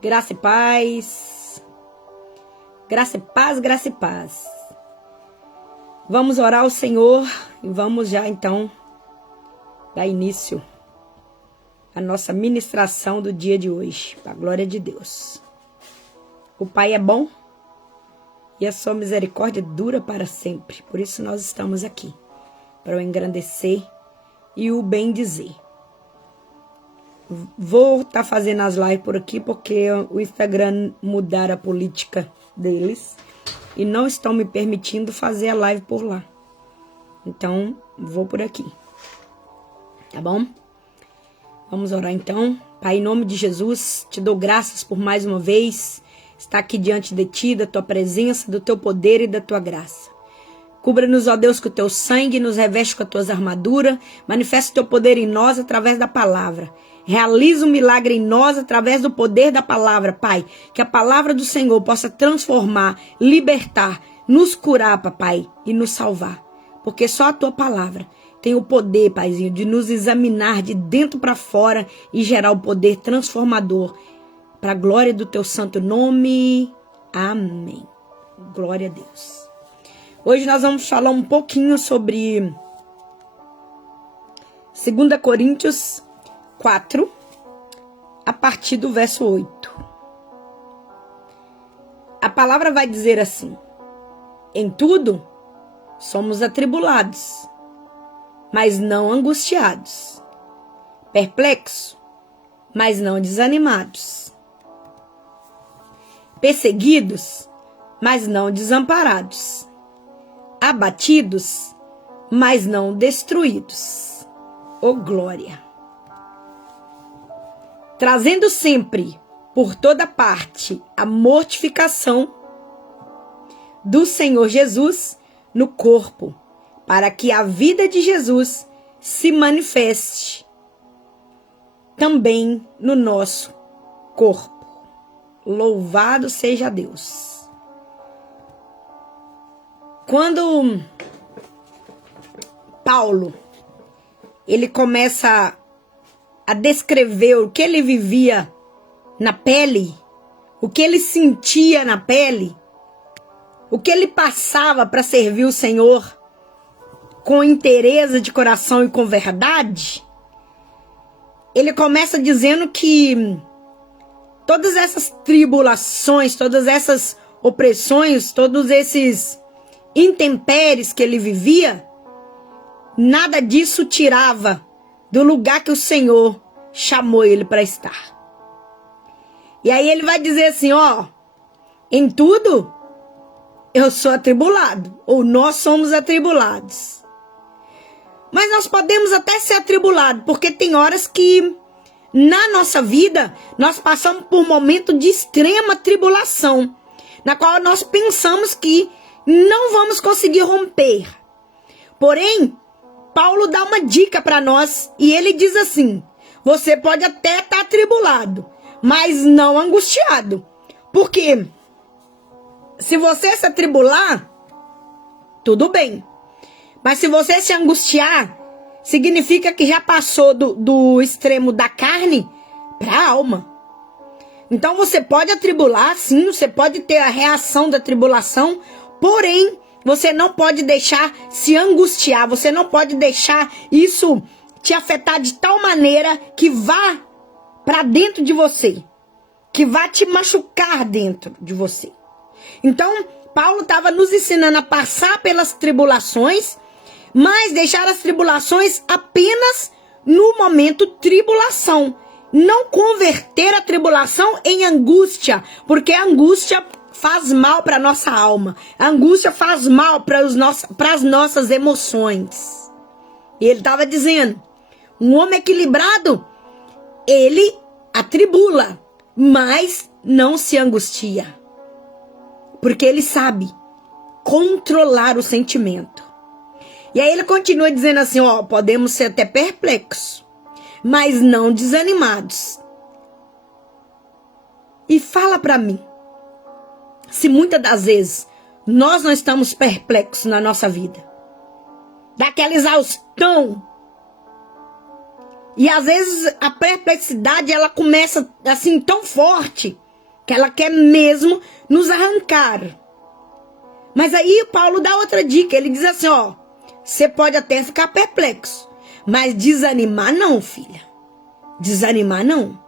Graça e paz. Graça e paz, graça e paz. Vamos orar ao Senhor e vamos já então dar início à nossa ministração do dia de hoje, para a glória de Deus. O Pai é bom e a sua misericórdia dura para sempre. Por isso nós estamos aqui, para o engrandecer e o bem dizer. Vou estar fazendo as lives por aqui porque o Instagram mudaram a política deles e não estão me permitindo fazer a live por lá. Então, vou por aqui. Tá bom? Vamos orar então. Pai, em nome de Jesus, te dou graças por mais uma vez estar aqui diante de ti, da tua presença, do teu poder e da tua graça. Cubra-nos, ó Deus, com o teu sangue, nos reveste com as tuas armaduras, manifesta o teu poder em nós através da palavra. Realiza um milagre em nós através do poder da palavra, Pai. Que a palavra do Senhor possa transformar, libertar, nos curar, Papai, e nos salvar. Porque só a tua palavra tem o poder, Paizinho, de nos examinar de dentro para fora e gerar o poder transformador. Para a glória do teu santo nome. Amém. Glória a Deus. Hoje nós vamos falar um pouquinho sobre 2 Coríntios 4, a partir do verso 8. A palavra vai dizer assim: em tudo somos atribulados, mas não angustiados, perplexos, mas não desanimados, perseguidos, mas não desamparados, abatidos, mas não destruídos. Oh glória! Trazendo sempre, por toda parte, a mortificação do Senhor Jesus no corpo, para que a vida de Jesus se manifeste também no nosso corpo. Louvado seja Deus. Quando Paulo, ele começa a descrever o que ele vivia na pele, o que ele sentia na pele, o que ele passava para servir o Senhor com inteireza de coração e com verdade, ele começa dizendo que todas essas tribulações, todas essas opressões, todos esses intempéries que ele vivia, nada disso tirava do lugar que o Senhor chamou ele para estar. E aí ele vai dizer assim, ó, em tudo eu sou atribulado, ou nós somos atribulados. Mas nós podemos até ser atribulados, porque tem horas que na nossa vida nós passamos por um momento de extrema tribulação, na qual nós pensamos que não vamos conseguir romper. Porém, Paulo dá uma dica para nós e ele diz assim: você pode até estar atribulado, mas não angustiado. Porque se você se atribular, tudo bem. Mas se você se angustiar, significa que já passou do extremo da carne para a alma. Então você pode atribular, sim, você pode ter a reação da tribulação, porém, você não pode deixar se angustiar, você não pode deixar isso te afetar de tal maneira que vá para dentro de você, que vá te machucar dentro de você. Então, Paulo estava nos ensinando a passar pelas tribulações, mas deixar as tribulações apenas no momento tribulação. Não converter a tribulação em angústia, porque a angústia faz mal para a nossa alma. A angústia faz mal para as nossas emoções. E ele estava dizendo, um homem equilibrado, ele atribula, mas não se angustia. Porque ele sabe controlar o sentimento. E aí ele continua dizendo assim, ó, podemos ser até perplexos, mas não desanimados. E fala para mim, se muitas das vezes nós não estamos perplexos na nossa vida, daquela exaustão, e às vezes a perplexidade ela começa assim tão forte, que ela quer mesmo nos arrancar. Mas aí Paulo dá outra dica, ele diz assim, ó, você pode até ficar perplexo, mas desanimar não, filha. Desanimar não.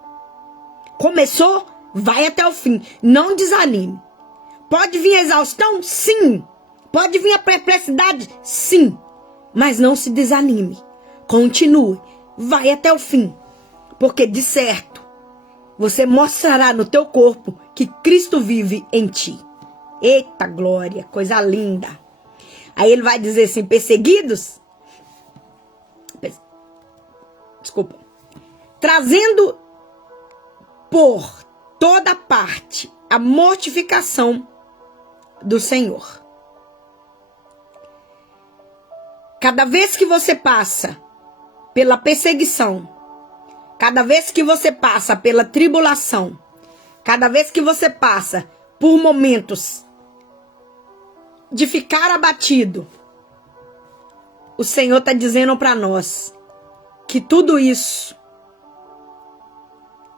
Começou, vai até o fim, não desanime. Pode vir a exaustão? Sim. Pode vir a perplexidade? Sim. Mas não se desanime. Continue, vai até o fim, porque de certo você mostrará no teu corpo que Cristo vive em ti. Eita glória, coisa linda. Aí ele vai dizer assim, perseguidos, desculpa, trazendo por toda parte a mortificação do Senhor. Cada vez que você passa pela perseguição, cada vez que você passa pela tribulação, cada vez que você passa por momentos de ficar abatido, o Senhor está dizendo para nós que tudo isso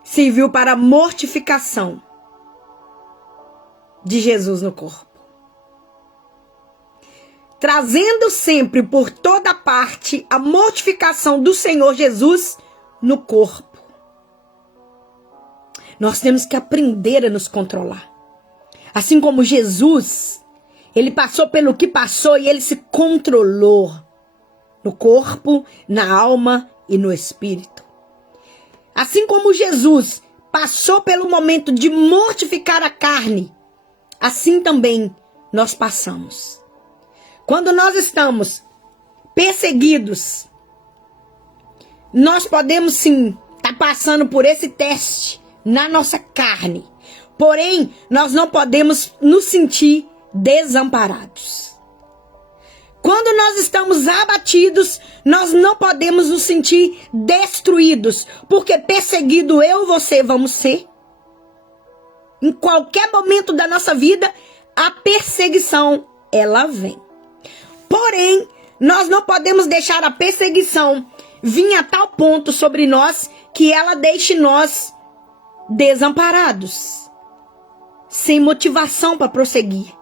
serviu para a mortificação de Jesus no corpo. Trazendo sempre por toda parte a mortificação do Senhor Jesus no corpo. Nós temos que aprender a nos controlar. Assim como Jesus, ele passou pelo que passou e ele se controlou no corpo, na alma e no espírito. Assim como Jesus passou pelo momento de mortificar a carne, assim também nós passamos. Quando nós estamos perseguidos, nós podemos sim estar passando por esse teste na nossa carne. Porém, nós não podemos nos sentir desamparados. Quando nós estamos abatidos, nós não podemos nos sentir destruídos, porque perseguido eu e você vamos ser. Em qualquer momento da nossa vida, a perseguição, ela vem. Porém, nós não podemos deixar a perseguição vir a tal ponto sobre nós que ela deixe nós desamparados, sem motivação para prosseguir.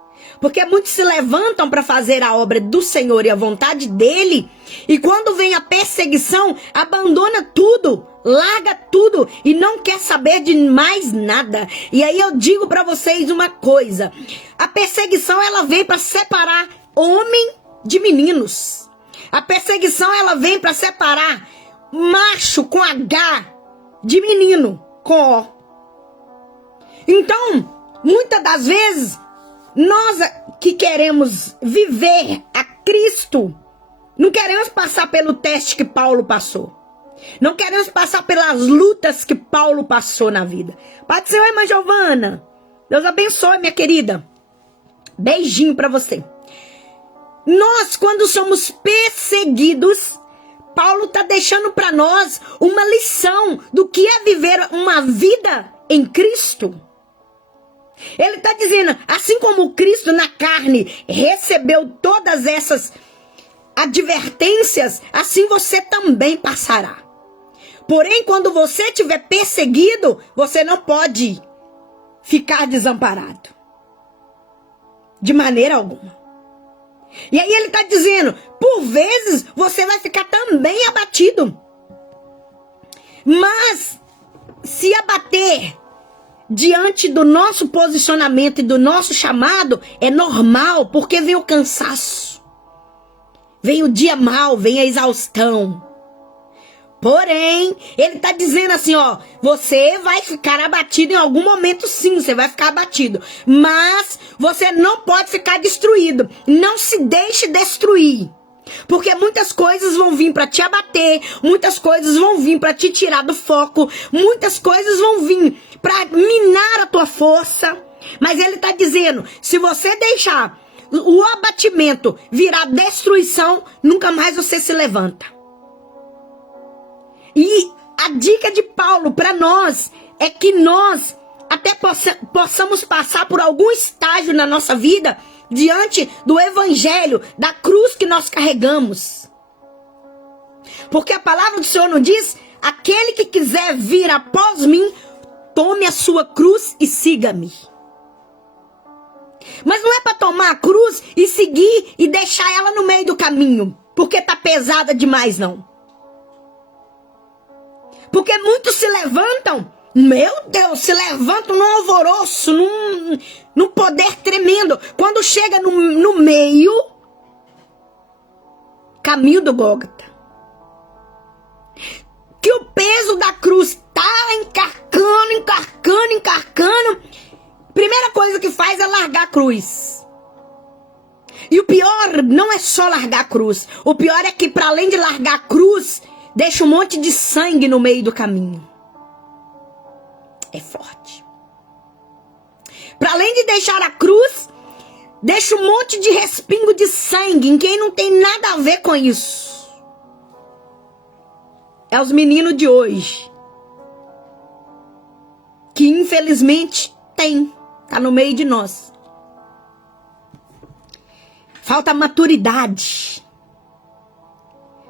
Porque muitos se levantam para fazer a obra do Senhor e a vontade dele, e quando vem a perseguição, abandona tudo, larga tudo e não quer saber de mais nada. E aí eu digo para vocês uma coisa: a perseguição ela vem para separar homem de meninos. A perseguição ela vem para separar macho com H de menino com O. Então, muitas das vezes, nós que queremos viver a Cristo, não queremos passar pelo teste que Paulo passou. Não queremos passar pelas lutas que Paulo passou na vida. Pai do Senhor, irmã Giovana, Deus abençoe, minha querida. Beijinho para você. Nós, quando somos perseguidos, Paulo está deixando para nós uma lição do que é viver uma vida em Cristo. Ele está dizendo, assim como Cristo na carne recebeu todas essas advertências, assim você também passará. Porém, quando você estiver perseguido, você não pode ficar desamparado. De maneira alguma. E aí ele está dizendo, por vezes você vai ficar também abatido. Mas se abater diante do nosso posicionamento e do nosso chamado é normal, porque vem o cansaço. Vem o dia mau, vem a exaustão. Porém, ele está dizendo assim, ó, você vai ficar abatido em algum momento, sim, você vai ficar abatido. Mas você não pode ficar destruído. Não se deixe destruir. Porque muitas coisas vão vir para te abater, muitas coisas vão vir para te tirar do foco, muitas coisas vão vir para minar a tua força. Mas ele está dizendo, se você deixar o abatimento virar destruição, nunca mais você se levanta. E a dica de Paulo para nós é que nós até possamos passar por algum estágio na nossa vida diante do evangelho, da cruz que nós carregamos. Porque a palavra do Senhor não diz, aquele que quiser vir após mim, tome a sua cruz e siga-me. Mas não é para tomar a cruz e seguir e deixar ela no meio do caminho, porque tá pesada demais, não. Porque muitos se levantam, meu Deus, se levantam num alvoroço, num poder tremendo. Quando chega no meio, caminho do Gólgota, que o peso da cruz tá encarcando. Primeira coisa que faz é largar a cruz. E o pior não é só largar a cruz. O pior é que, para além de largar a cruz, deixa um monte de sangue no meio do caminho. É forte. Para além de deixar a cruz, deixa um monte de respingo de sangue em quem não tem nada a ver com isso. É os meninos de hoje, que infelizmente tá no meio de nós. Falta maturidade.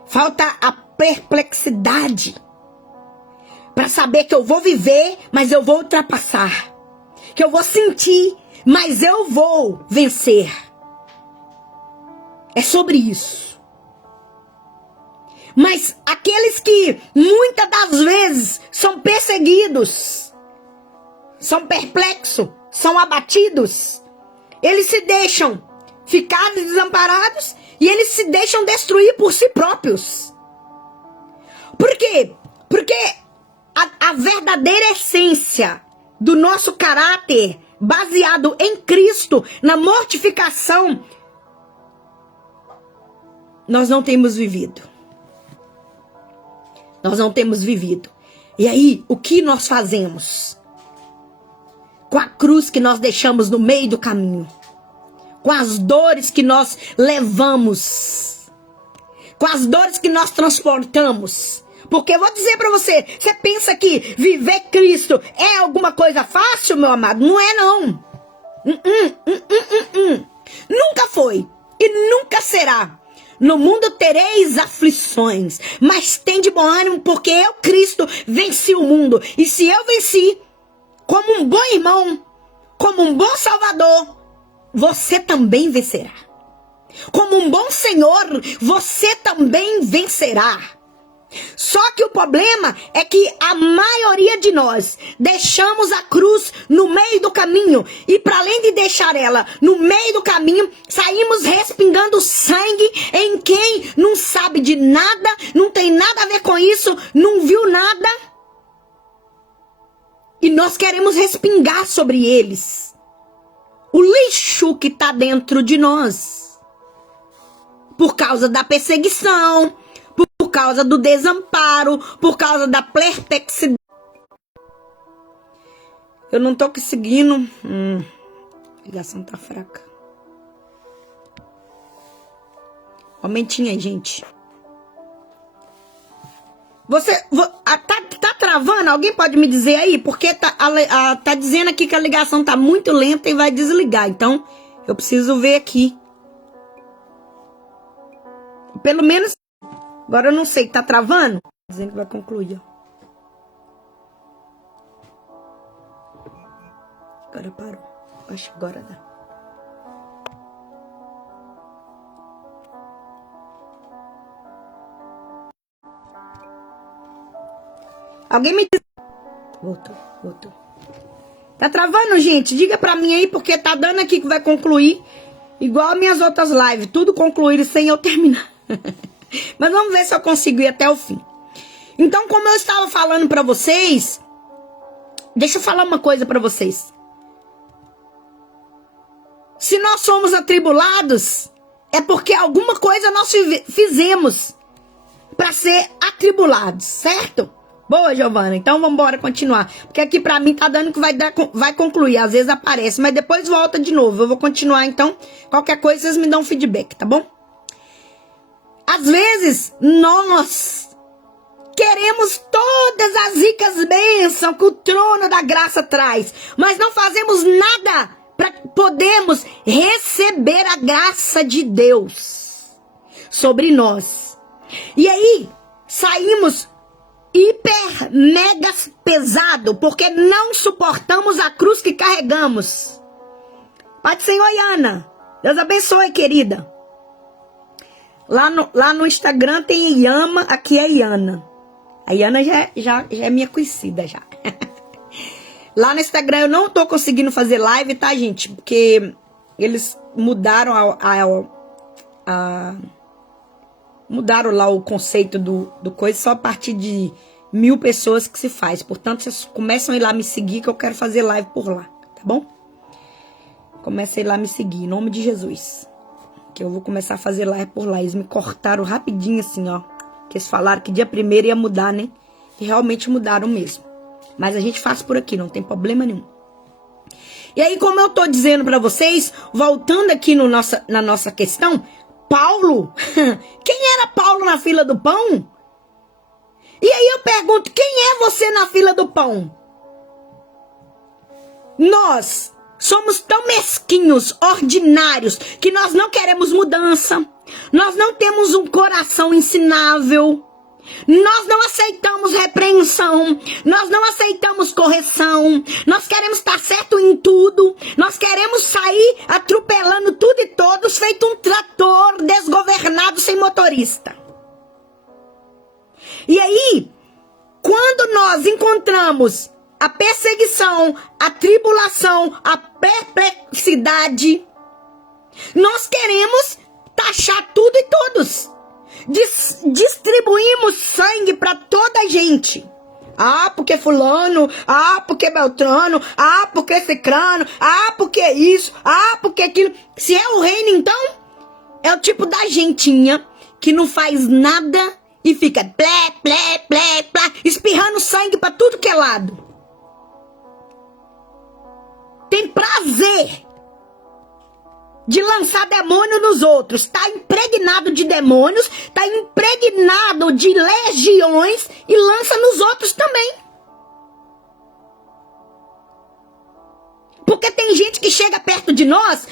Falta a perplexidade para saber que eu vou viver, mas eu vou ultrapassar. Que eu vou sentir, mas eu vou vencer. É sobre isso. Mas aqueles que muitas das vezes são perseguidos, são perplexos, são abatidos, eles se deixam ficar desamparados e eles se deixam destruir por si próprios. Por quê? Porque a verdadeira essência do nosso caráter, baseado em Cristo, na mortificação, nós não temos vivido. Nós não temos vivido. E aí, o que nós fazemos? Com a cruz que nós deixamos no meio do caminho, com as dores que nós levamos, com as dores que nós transportamos. Porque eu vou dizer pra você, você pensa que viver Cristo é alguma coisa fácil, meu amado? Não é, não. Nunca foi e nunca será. No mundo tereis aflições, mas tem de bom ânimo, porque eu, Cristo, venci o mundo. E se eu venci, como um bom irmão, como um bom Salvador, você também vencerá. Como um bom Senhor, você também vencerá. Só que o problema é que a maioria de nós deixamos a cruz no meio do caminho. E para além de deixar ela no meio do caminho, saímos respingando sangue em quem não sabe de nada, não tem nada a ver com isso, não viu nada. E nós queremos respingar sobre eles o lixo que está dentro de nós. Por causa da perseguição, por causa do desamparo, por causa da perplexidade. Eu não tô conseguindo. A ligação tá fraca. Aumentinho aí, gente. Tá travando? Alguém pode me dizer aí? Porque tá dizendo aqui que a ligação tá muito lenta e vai desligar. Então, eu preciso ver aqui. Pelo menos... Agora eu não sei, tá travando? Dizendo que vai concluir, ó. Agora parou. Acho que agora dá. Alguém me diz... Voltou. Tá travando, gente? Diga pra mim aí, porque tá dando aqui que vai concluir. Igual as minhas outras lives. Tudo concluíram sem eu terminar. Mas vamos ver se eu consigo ir até o fim. Então, como eu estava falando pra vocês, deixa eu falar uma coisa pra vocês. Se nós somos atribulados, é porque alguma coisa nós fizemos pra ser atribulados, certo? Boa, Giovana. Então, vamos embora continuar. Porque aqui pra mim tá dando que vai concluir. Às vezes aparece, mas depois volta de novo. Eu vou continuar, então. Qualquer coisa, vocês me dão feedback, tá bom? Às vezes, nós queremos todas as ricas bênçãos que o trono da graça traz, mas não fazemos nada para podermos receber a graça de Deus sobre nós. E aí, saímos hiper mega pesado, porque não suportamos a cruz que carregamos. Pai do Senhor, Iana, Deus abençoe, querida. Lá no Instagram tem Iama, aqui é Iana. A Iana já é minha conhecida já. Lá no Instagram eu não tô conseguindo fazer live, tá, gente? Porque eles mudaram mudaram lá o conceito do coisa, só a partir de 1000 pessoas que se faz. Portanto, vocês começam a ir lá me seguir, que eu quero fazer live por lá, tá bom? Começa a ir lá me seguir, em nome de Jesus. Que eu vou começar a fazer live por lá. Eles me cortaram rapidinho assim, ó. Que eles falaram que dia 1º ia mudar, né? E realmente mudaram mesmo. Mas a gente faz por aqui, não tem problema nenhum. E aí, como eu tô dizendo pra vocês, voltando aqui na nossa questão, Paulo, quem era Paulo na fila do pão? E aí eu pergunto, quem é você na fila do pão? Nós somos tão mesquinhos, ordinários, que nós não queremos mudança. Nós não temos um coração ensinável. Nós não aceitamos repreensão. Nós não aceitamos correção. Nós queremos estar certo em tudo. Nós queremos sair atropelando tudo e todos, feito um trator desgovernado sem motorista. E aí, quando nós encontramos a perseguição, a tribulação, a perplexidade, nós queremos taxar tudo e todos. Distribuímos sangue para toda a gente. Ah, porque fulano, ah, porque Beltrano, ah, porque cicrano, ah, porque isso, ah, porque aquilo. Se é o reino, então, é o tipo da gentinha que não faz nada e fica plé, plé, plé, plé, espirrando sangue para tudo que é lado. Tem prazer de lançar demônio nos outros. Está impregnado de demônios, está impregnado de legiões e lança nos outros também. Porque tem gente que chega perto de nós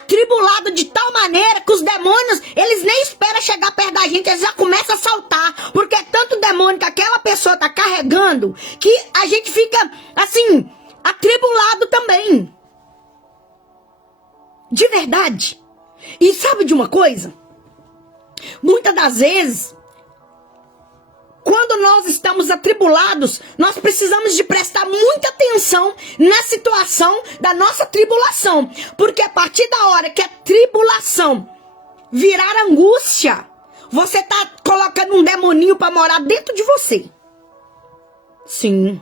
atribulado de tal maneira que os demônios, eles nem esperam chegar perto da gente, eles já começam a saltar. Porque é tanto demônio que aquela pessoa está carregando que a gente fica assim, atribulado também. De verdade. E sabe de uma coisa? Muitas das vezes, quando nós estamos atribulados, nós precisamos de prestar muita atenção na situação da nossa tribulação. Porque a partir da hora que a tribulação virar angústia, você está colocando um demoninho para morar dentro de você. Sim.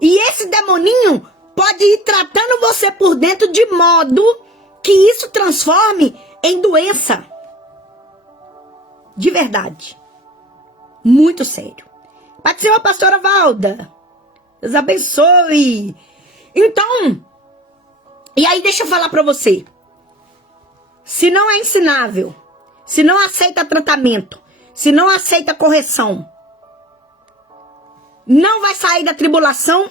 E esse demoninho pode ir tratando você por dentro de modo que isso transforme em doença. De verdade. Muito sério. Pai do Senhor, pastora Valda. Deus abençoe. Então, e aí deixa eu falar pra você. Se não é ensinável, se não aceita tratamento, se não aceita correção, não vai sair da tribulação,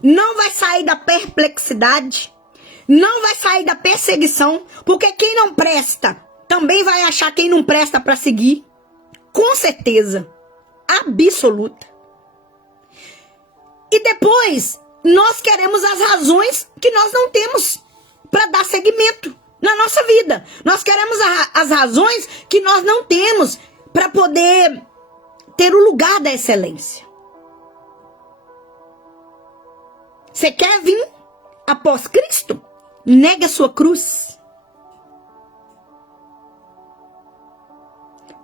não vai sair da perplexidade, não vai sair da perseguição, porque quem não presta também vai achar quem não presta para seguir. Com certeza absoluta. E depois, nós queremos as razões que nós não temos para dar seguimento na nossa vida. Nós queremos as razões que nós não temos para poder ter o lugar da excelência. Você quer vir após Cristo? Negue a sua cruz.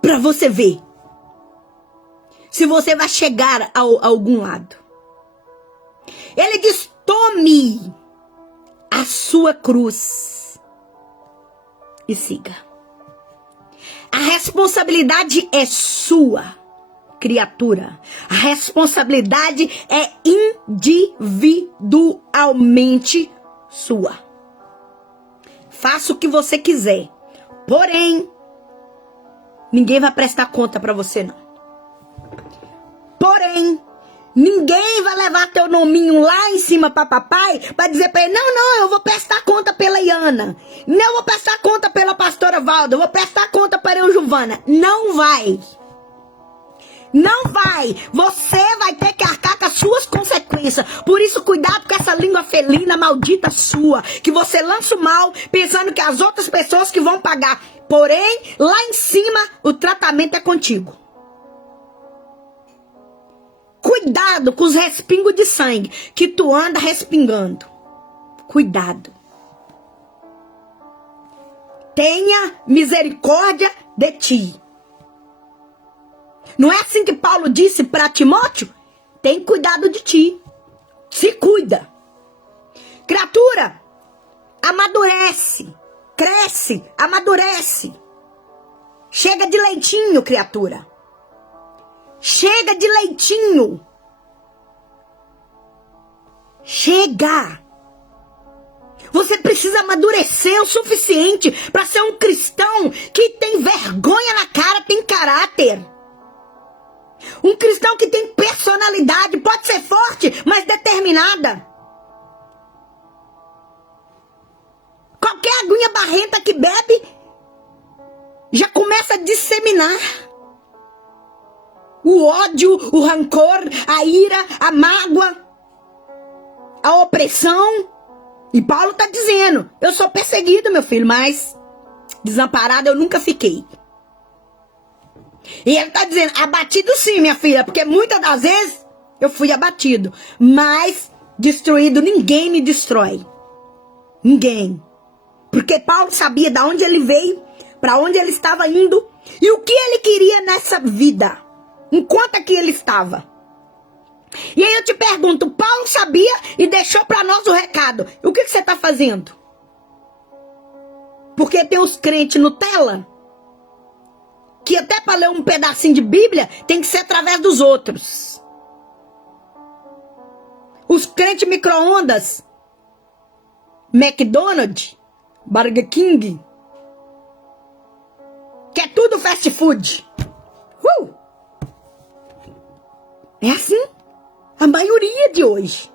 Para você ver se você vai chegar a algum lado. Ele diz: tome a sua cruz e siga. A responsabilidade é sua, criatura. A responsabilidade é individualmente sua. Faça o que você quiser. Porém, ninguém vai prestar conta para você, não. Porém, ninguém vai levar teu nominho lá em cima para papai para dizer para ele: não, eu vou prestar conta pela Iana. Não, eu vou prestar conta pela pastora Valda. Eu vou prestar conta para eu, Giovana. Não vai. Não vai. Você vai ter que arcar com as suas consequências. Por isso, cuidado com essa língua felina maldita sua. Que você lança o mal pensando que as outras pessoas que vão pagar. Porém, lá em cima, o tratamento é contigo. Cuidado com os respingos de sangue que tu anda respingando. Cuidado. Tenha misericórdia de ti. Não é assim que Paulo disse para Timóteo? Tem cuidado de ti. Se cuida. Criatura, amadurece. Cresce, amadurece. Chega de leitinho, criatura. Chega de leitinho. Chega. Você precisa amadurecer o suficiente para ser um cristão que tem vergonha na cara, tem caráter. Um cristão que tem personalidade, pode ser forte, mas determinada. Qualquer aguinha barrenta que bebe, já começa a disseminar. O ódio, o rancor, a ira, a mágoa, a opressão. E Paulo está dizendo, eu sou perseguido, meu filho, mas desamparado eu nunca fiquei. E ele está dizendo, abatido sim, minha filha, porque muitas das vezes eu fui abatido. Mas destruído, ninguém me destrói. Ninguém. Porque Paulo sabia de onde ele veio, para onde ele estava indo e o que ele queria nessa vida, enquanto aqui ele estava. E aí eu te pergunto, Paulo sabia e deixou para nós o recado. O que você está fazendo? Porque tem os crentes Nutella, que até para ler um pedacinho de Bíblia tem que ser através dos outros. Os crentes micro-ondas, McDonald's, Burger King, que é tudo fast food. É assim a maioria de hoje.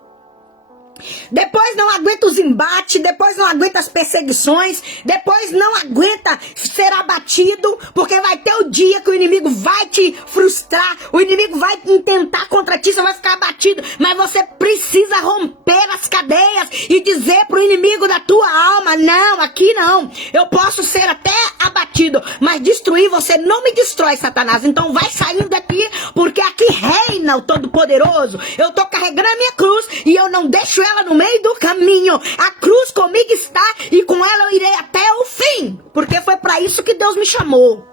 Depois não aguenta os embates, depois não aguenta as perseguições, depois não aguenta ser abatido, porque vai ter o dia que o inimigo vai te frustrar, o inimigo vai tentar contra ti, você vai ficar abatido, mas você precisa romper as cadeias e dizer pro inimigo da tua alma, não, aqui não, eu posso ser até abatido, mas destruir você não me destrói, Satanás, então vai saindo daqui, porque aqui reina o Todo-Poderoso, eu tô carregando a minha cruz e eu não deixo ela no meio do caminho. A cruz comigo está e com ela eu irei até o fim. Porque foi para isso que Deus me chamou.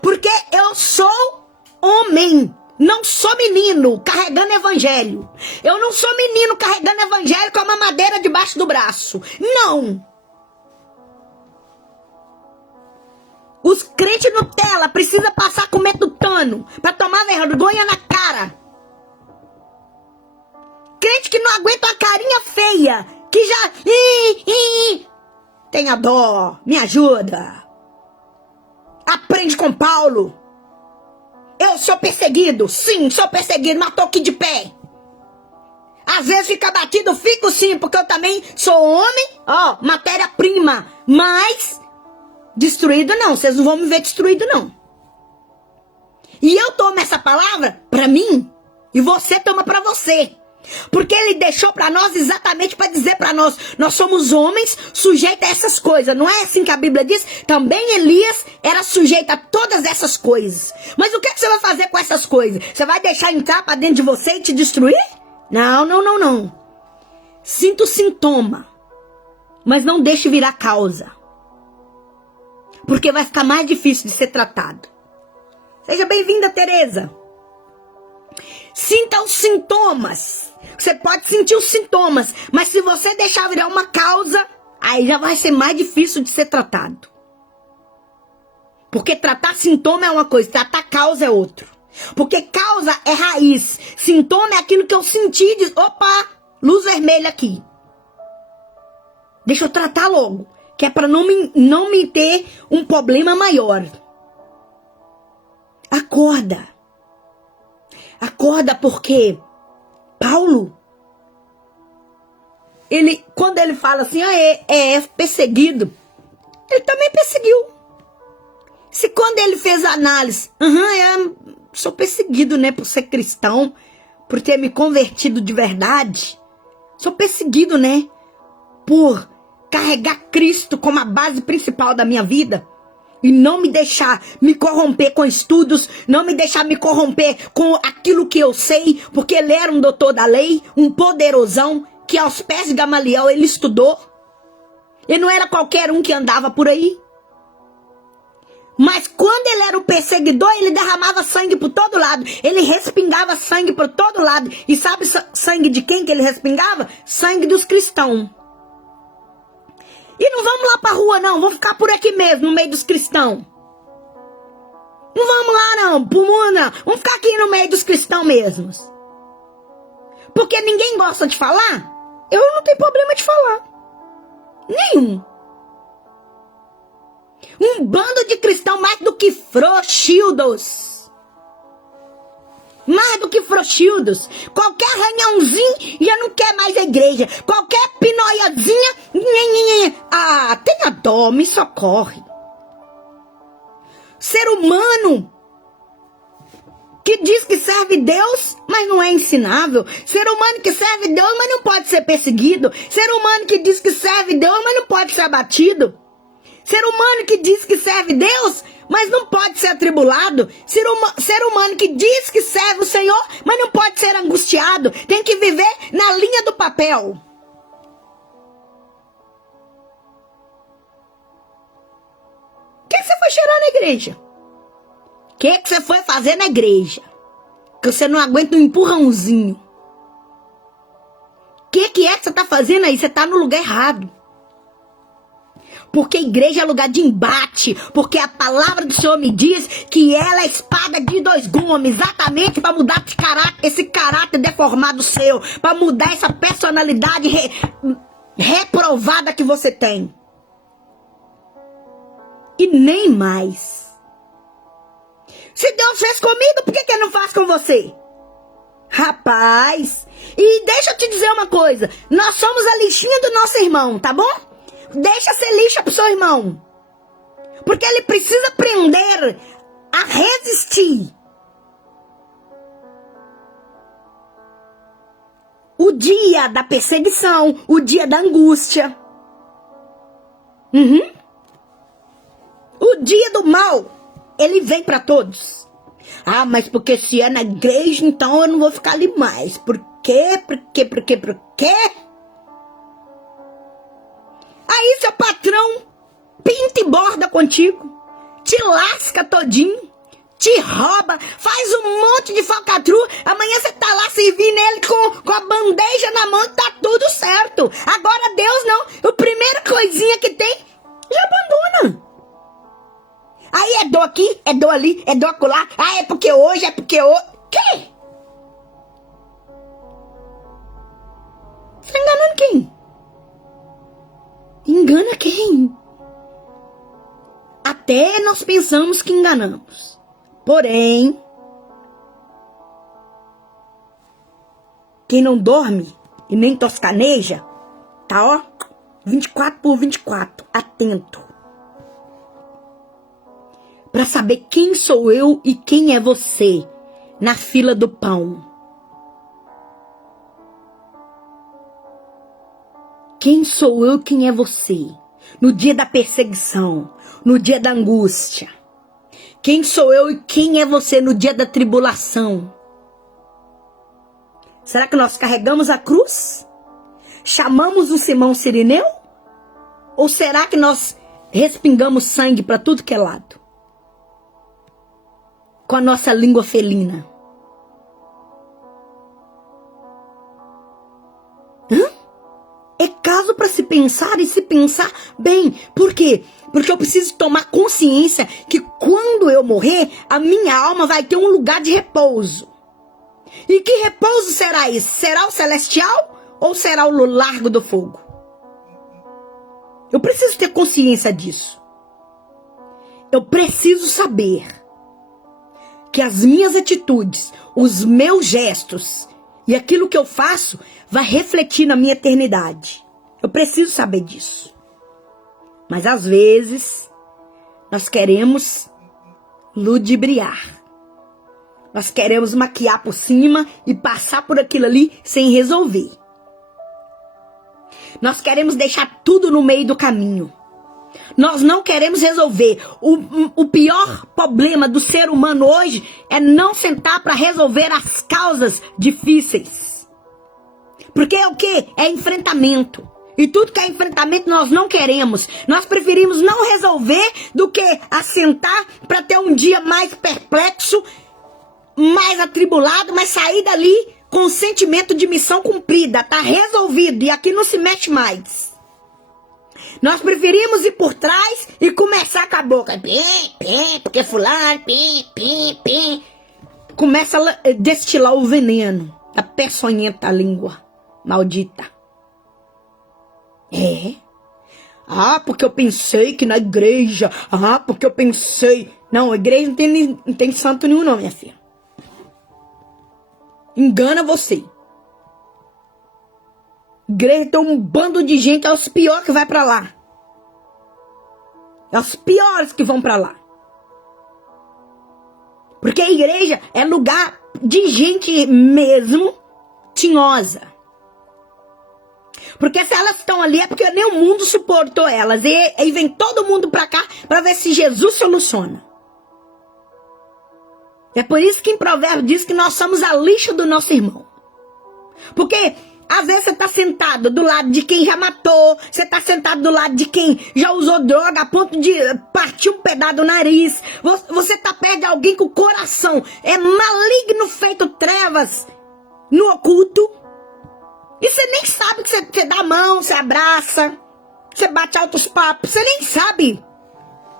Porque eu sou homem. Não sou menino carregando evangelho. Eu não sou menino carregando evangelho com uma madeira debaixo do braço. Não. Os crentes Nutella precisam passar com metutano para tomar vergonha na cara. Crente que não aguenta uma carinha feia, que já... Tenha dó, me ajuda. Aprende com Paulo. Eu sou perseguido, sim, sou perseguido, mas tô aqui de pé. Às vezes fica batido, fico sim, porque eu também sou homem, ó, matéria-prima. Mas, destruído não, vocês não vão me ver destruído não. E eu tomo essa palavra pra mim, e você toma pra você. Porque ele deixou para nós exatamente para dizer para nós somos homens sujeitos a essas coisas. Não é assim que a Bíblia diz? Também Elias era sujeito a todas essas coisas. Mas o que você vai fazer com essas coisas? Você vai deixar entrar para dentro de você e te destruir? Não, não, não, não. Sinta o sintoma, mas não deixe virar causa. Porque vai ficar mais difícil de ser tratado. Seja bem-vinda, Tereza. Sinta os sintomas. Você pode sentir os sintomas, mas se você deixar virar uma causa, aí já vai ser mais difícil de ser tratado. Porque tratar sintoma é uma coisa, tratar causa é outra. Porque causa é raiz, sintoma é aquilo que eu senti e diz, opa, luz vermelha aqui. Deixa eu tratar logo, que é para não me ter um problema maior. Acorda. Acorda, porque Paulo, quando ele fala assim, é perseguido, ele também perseguiu. Se quando ele fez a análise, sou perseguido, né, por ser cristão, por ter me convertido de verdade. Sou perseguido, né, por carregar Cristo como a base principal da minha vida. E não me deixar me corromper com estudos, não me deixar me corromper com aquilo que eu sei, porque ele era um doutor da lei, um poderosão, que aos pés de Gamaliel ele estudou. Ele não era qualquer um que andava por aí. Mas quando ele era o perseguidor, ele derramava sangue por todo lado. Ele respingava sangue por todo lado. E sabe sangue de quem que ele respingava? Sangue dos cristãos. E não vamos lá pra rua, não. Vamos ficar por aqui mesmo, no meio dos cristãos. Não vamos lá, não. Pro mundo, não. Vamos ficar aqui no meio dos cristãos mesmos. Porque ninguém gosta de falar. Eu não tenho problema de falar. Nenhum. Um bando de cristãos mais do que frouxildos. Mais do que frouxildos. Qualquer arranhãozinho já não quer mais a igreja. Qualquer pinóiazinha. Ah, tenha dó, me socorre. Ser humano que diz que serve Deus, mas não é ensinável. Ser humano que serve Deus, mas não pode ser perseguido. Ser humano que diz que serve Deus, mas não pode ser abatido. Ser humano que diz que serve Deus, mas não pode ser atribulado. Ser humano que diz que serve o Senhor, mas não pode ser angustiado. Tem que viver na linha do papel. O que você foi cheirar na igreja? O que você foi fazer na igreja? Que você não aguenta um empurrãozinho. O que é que você está fazendo aí? Você está no lugar errado. Porque a igreja é lugar de embate. Porque a palavra do Senhor me diz que ela é espada de dois gumes. Exatamente para mudar esse caráter deformado seu. Para mudar essa personalidade reprovada que você tem. E nem mais. Se Deus fez comigo, por que ele não faz com você? Rapaz. E deixa eu te dizer uma coisa. Nós somos a lixinha do nosso irmão, tá bom? Deixa ser lixa pro seu irmão. Porque ele precisa aprender a resistir. O dia da perseguição, o dia da angústia. O dia do mal, ele vem para todos. Ah, mas porque se é na igreja, então eu não vou ficar ali mais. Por quê? Por quê? Aí seu patrão pinta e borda contigo, te lasca todinho, te rouba, faz um monte de falcatrua. Amanhã você tá lá servindo ele com a bandeja na mão e tá tudo certo. Agora Deus não, a primeira coisinha que tem, já abandona. Aí é dor aqui, é dor ali, é dor acolá. Ah, é porque hoje. Quê? Você tá enganando quem? Engana quem? Até nós pensamos que enganamos. Porém, quem não dorme e nem toscaneja, tá ó, 24/24, atento. Para saber quem sou eu e quem é você na fila do pão. Quem sou eu e quem é você? No dia da perseguição, no dia da angústia. Quem sou eu e quem é você no dia da tribulação? Será que nós carregamos a cruz? Chamamos o Simão Sirineu? Ou será que nós respingamos sangue para tudo que é lado? Com a nossa língua felina. É caso para se pensar e se pensar bem. Por quê? Porque eu preciso tomar consciência que quando eu morrer, a minha alma vai ter um lugar de repouso. E que repouso será esse? Será o celestial ou será o largo do fogo? Eu preciso ter consciência disso. Eu preciso saber que as minhas atitudes, os meus gestos e aquilo que eu faço vai refletir na minha eternidade. Eu preciso saber disso. Mas às vezes nós queremos ludibriar. Nós queremos maquiar por cima e passar por aquilo ali sem resolver. Nós queremos deixar tudo no meio do caminho. Nós não queremos resolver. O pior problema do ser humano hoje é não sentar para resolver as causas difíceis. Porque é o quê? É enfrentamento. E tudo que é enfrentamento nós não queremos. Nós preferimos não resolver do que assentar para ter um dia mais perplexo, mais atribulado, mas sair dali com o sentimento de missão cumprida. Tá resolvido e aqui não se mexe mais. Nós preferimos ir por trás e começar com a boca. Porque fulano, pim. Começa a destilar o veneno da peçonhenta língua maldita. Porque eu pensei que na igreja. Porque eu pensei. Não, a igreja não tem santo nenhum não, minha filha. Engana você. Igreja tem um bando de gente, é os piores que vai pra lá. É os piores que vão pra lá. Porque a igreja é lugar de gente mesmo tinhosa. Porque se elas estão ali é porque nem o mundo suportou elas. E vem todo mundo pra cá pra ver se Jesus soluciona. É por isso que em Provérbios diz que nós somos a lixa do nosso irmão. Porque às vezes você tá sentado do lado de quem já matou. Você tá sentado do lado de quem já usou droga a ponto de partir um pedaço do nariz. Você tá perto de alguém que o coração é maligno feito trevas no oculto. E você nem sabe que você dá a mão, você abraça, você bate altos papos. Você nem sabe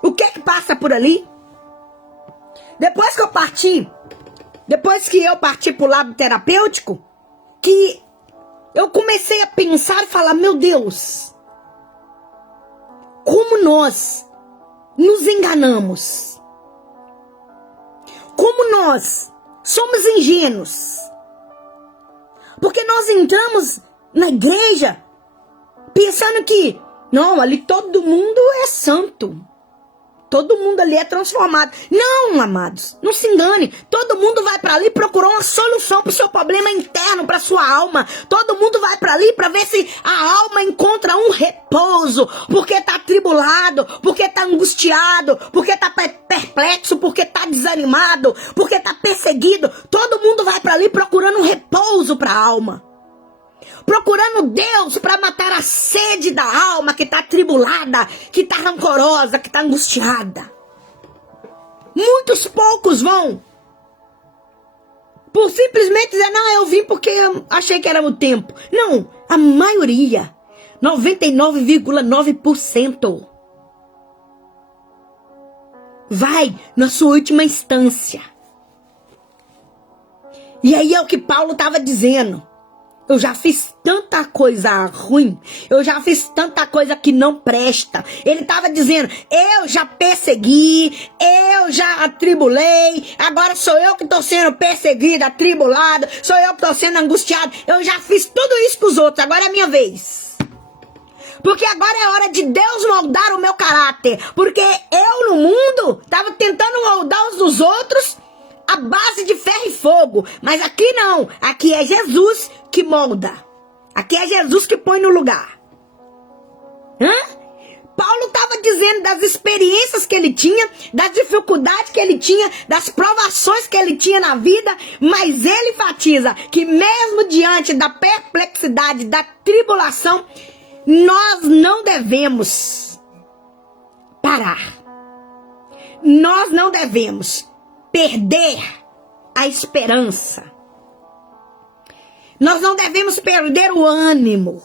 o que é que passa por ali. Depois que eu parti pro lado terapêutico, que eu comecei a pensar e falar, meu Deus, como nós nos enganamos. Como nós somos ingênuos. Porque nós entramos na igreja pensando que, não, ali todo mundo é santo. Todo mundo ali é transformado. Não, amados, não se engane. Todo mundo vai para ali procurar uma solução para o seu problema interno, para sua alma. Todo mundo vai para ali para ver se a alma encontra um repouso. Porque está atribulado, porque está angustiado, porque está perplexo, porque está desanimado, porque está perseguido. Todo mundo vai para ali procurando um repouso para a alma. Procurando Deus para matar a sede da alma que está atribulada, que está rancorosa, que está angustiada. Muitos poucos vão por simplesmente dizer, não, eu vim porque eu achei que era o tempo. Não, a maioria, 99,9%, vai na sua última instância. E aí é o que Paulo estava dizendo. Eu já fiz tanta coisa ruim. Eu já fiz tanta coisa que não presta. Ele estava dizendo, eu já persegui, eu já atribulei. Agora sou eu que estou sendo perseguido, atribulado. Sou eu que estou sendo angustiado. Eu já fiz tudo isso para os outros. Agora é a minha vez. Porque agora é hora de Deus moldar o meu caráter. Porque eu no mundo estava tentando moldar os dos outros a base de ferro e fogo. Mas aqui não. Aqui é Jesus que molda. Aqui é Jesus que põe no lugar. Paulo estava dizendo das experiências que ele tinha, das dificuldades que ele tinha, das provações que ele tinha na vida, mas ele enfatiza que mesmo diante da perplexidade, da tribulação, nós não devemos parar. Nós não devemos perder a esperança. Nós não devemos perder o ânimo.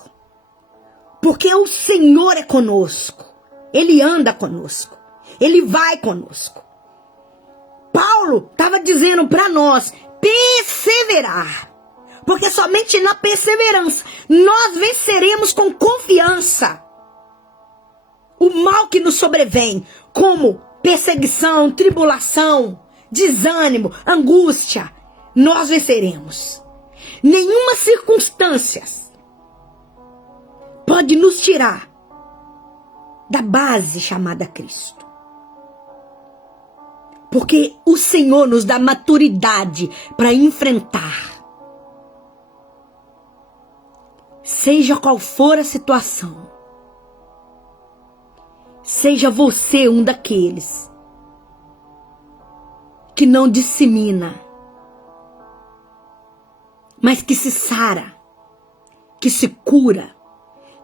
Porque o Senhor é conosco. Ele anda conosco. Ele vai conosco. Paulo estava dizendo para nós perseverar. Porque somente na perseverança nós venceremos com confiança o mal que nos sobrevém, como perseguição, tribulação, desânimo, angústia. Nós venceremos. Nenhuma circunstância pode nos tirar da base chamada Cristo. Porque o Senhor nos dá maturidade para enfrentar. Seja qual for a situação. Seja você um daqueles que não dissemina, mas que se sara, que se cura,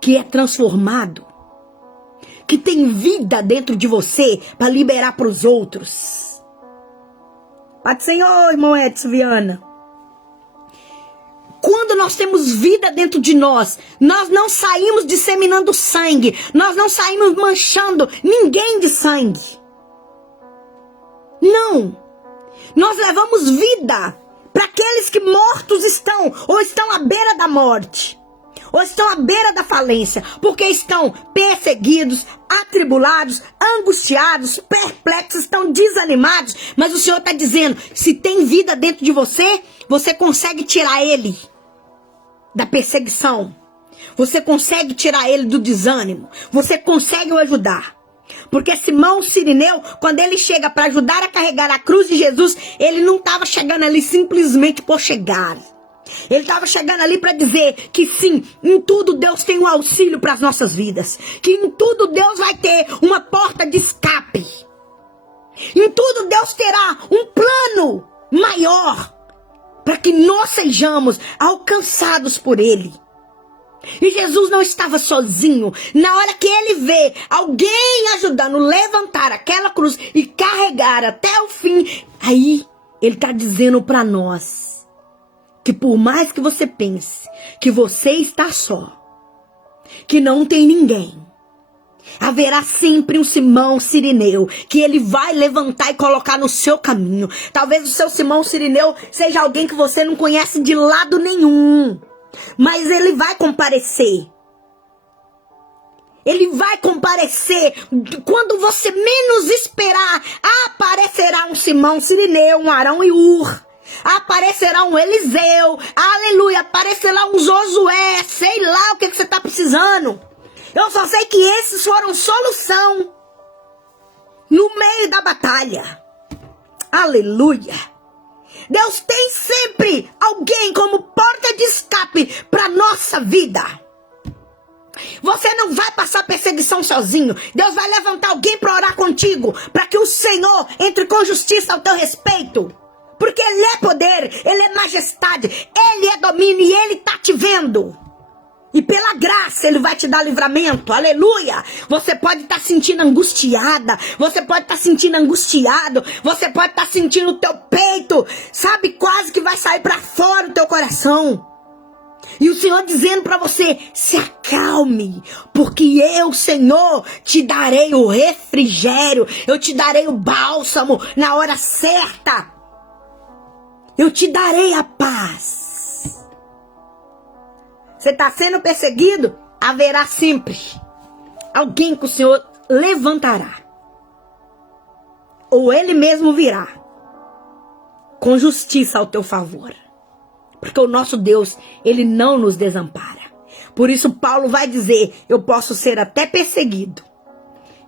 que é transformado, que tem vida dentro de você para liberar para os outros. Pai do Senhor, irmão Edson Viana. Quando nós temos vida dentro de nós, nós não saímos disseminando sangue, nós não saímos manchando ninguém de sangue. Não. Nós levamos vida para aqueles que mortos estão, ou estão à beira da morte, ou estão à beira da falência, porque estão perseguidos, atribulados, angustiados, perplexos, estão desanimados. Mas o Senhor está dizendo, se tem vida dentro de você, você consegue tirar ele da perseguição. Você consegue tirar ele do desânimo. Você consegue o ajudar. Porque Simão Cirineu, quando ele chega para ajudar a carregar a cruz de Jesus, ele não estava chegando ali simplesmente por chegar. Ele estava chegando ali para dizer que sim, em tudo Deus tem um auxílio para as nossas vidas. Que em tudo Deus vai ter uma porta de escape. Em tudo Deus terá um plano maior para que nós sejamos alcançados por Ele. E Jesus não estava sozinho. Na hora que Ele vê alguém ajudando a levantar aquela cruz e carregar até o fim, aí Ele está dizendo para nós que por mais que você pense que você está só, que não tem ninguém, haverá sempre um Simão Cirineu que ele vai levantar e colocar no seu caminho. Talvez o seu Simão Cirineu seja alguém que você não conhece de lado nenhum, mas ele vai comparecer. Ele vai comparecer. Quando você menos esperar, aparecerá um Simão Cirineu, um Arão e Ur. Aparecerá um Eliseu. Aleluia. Aparecerá um Josué. Sei lá o que você está precisando. Eu só sei que esses foram solução no meio da batalha. Aleluia. Deus tem sempre alguém como porta de escape para nossa vida. Você não vai passar perseguição sozinho. Deus vai levantar alguém para orar contigo, para que o Senhor entre com justiça ao teu respeito. Porque Ele é poder, Ele é majestade, Ele é domínio e Ele está te vendo. E pela graça Ele vai te dar livramento, aleluia. Você pode estar sentindo angustiada, você pode estar sentindo angustiado, você pode estar sentindo o teu peito, sabe, quase que vai sair para fora o teu coração. E o Senhor dizendo para você, se acalme, porque eu, Senhor, te darei o refrigério, eu te darei o bálsamo na hora certa. Eu te darei a paz. Você está sendo perseguido? Haverá sempre alguém que o Senhor levantará. Ou Ele mesmo virá com justiça ao teu favor. Porque o nosso Deus, Ele não nos desampara. Por isso Paulo vai dizer, eu posso ser até perseguido.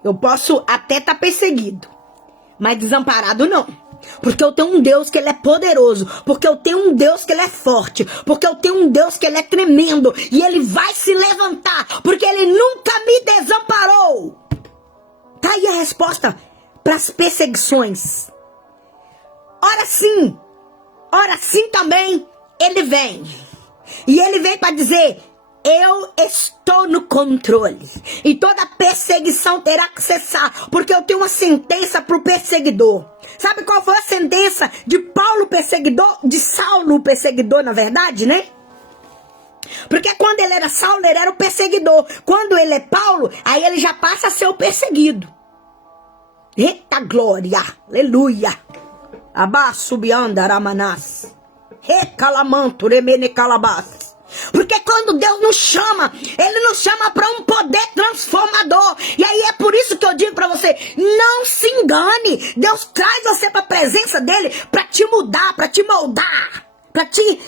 Eu posso até estar perseguido. Mas desamparado não. Porque eu tenho um Deus que Ele é poderoso. Porque eu tenho um Deus que Ele é forte. Porque eu tenho um Deus que Ele é tremendo. E Ele vai se levantar. Porque Ele nunca me desamparou. Tá aí a resposta para as perseguições. Ora sim também Ele vem. E Ele vem para dizer, eu estou no controle. E toda perseguição terá que cessar. Porque eu tenho uma sentença para o perseguidor. Sabe qual foi a sentença de Paulo perseguidor? De Saulo perseguidor, na verdade, né? Porque quando ele era Saulo, ele era o perseguidor. Quando ele é Paulo, aí ele já passa a ser o perseguido. Eita glória, aleluia. Abassubiandaramanás. Recalamanto, remene calabás. Porque quando Deus nos chama, Ele nos chama para um poder transformador. E aí é por isso que eu digo para você, não se engane. Deus traz você para a presença dEle para te mudar, para te moldar, para te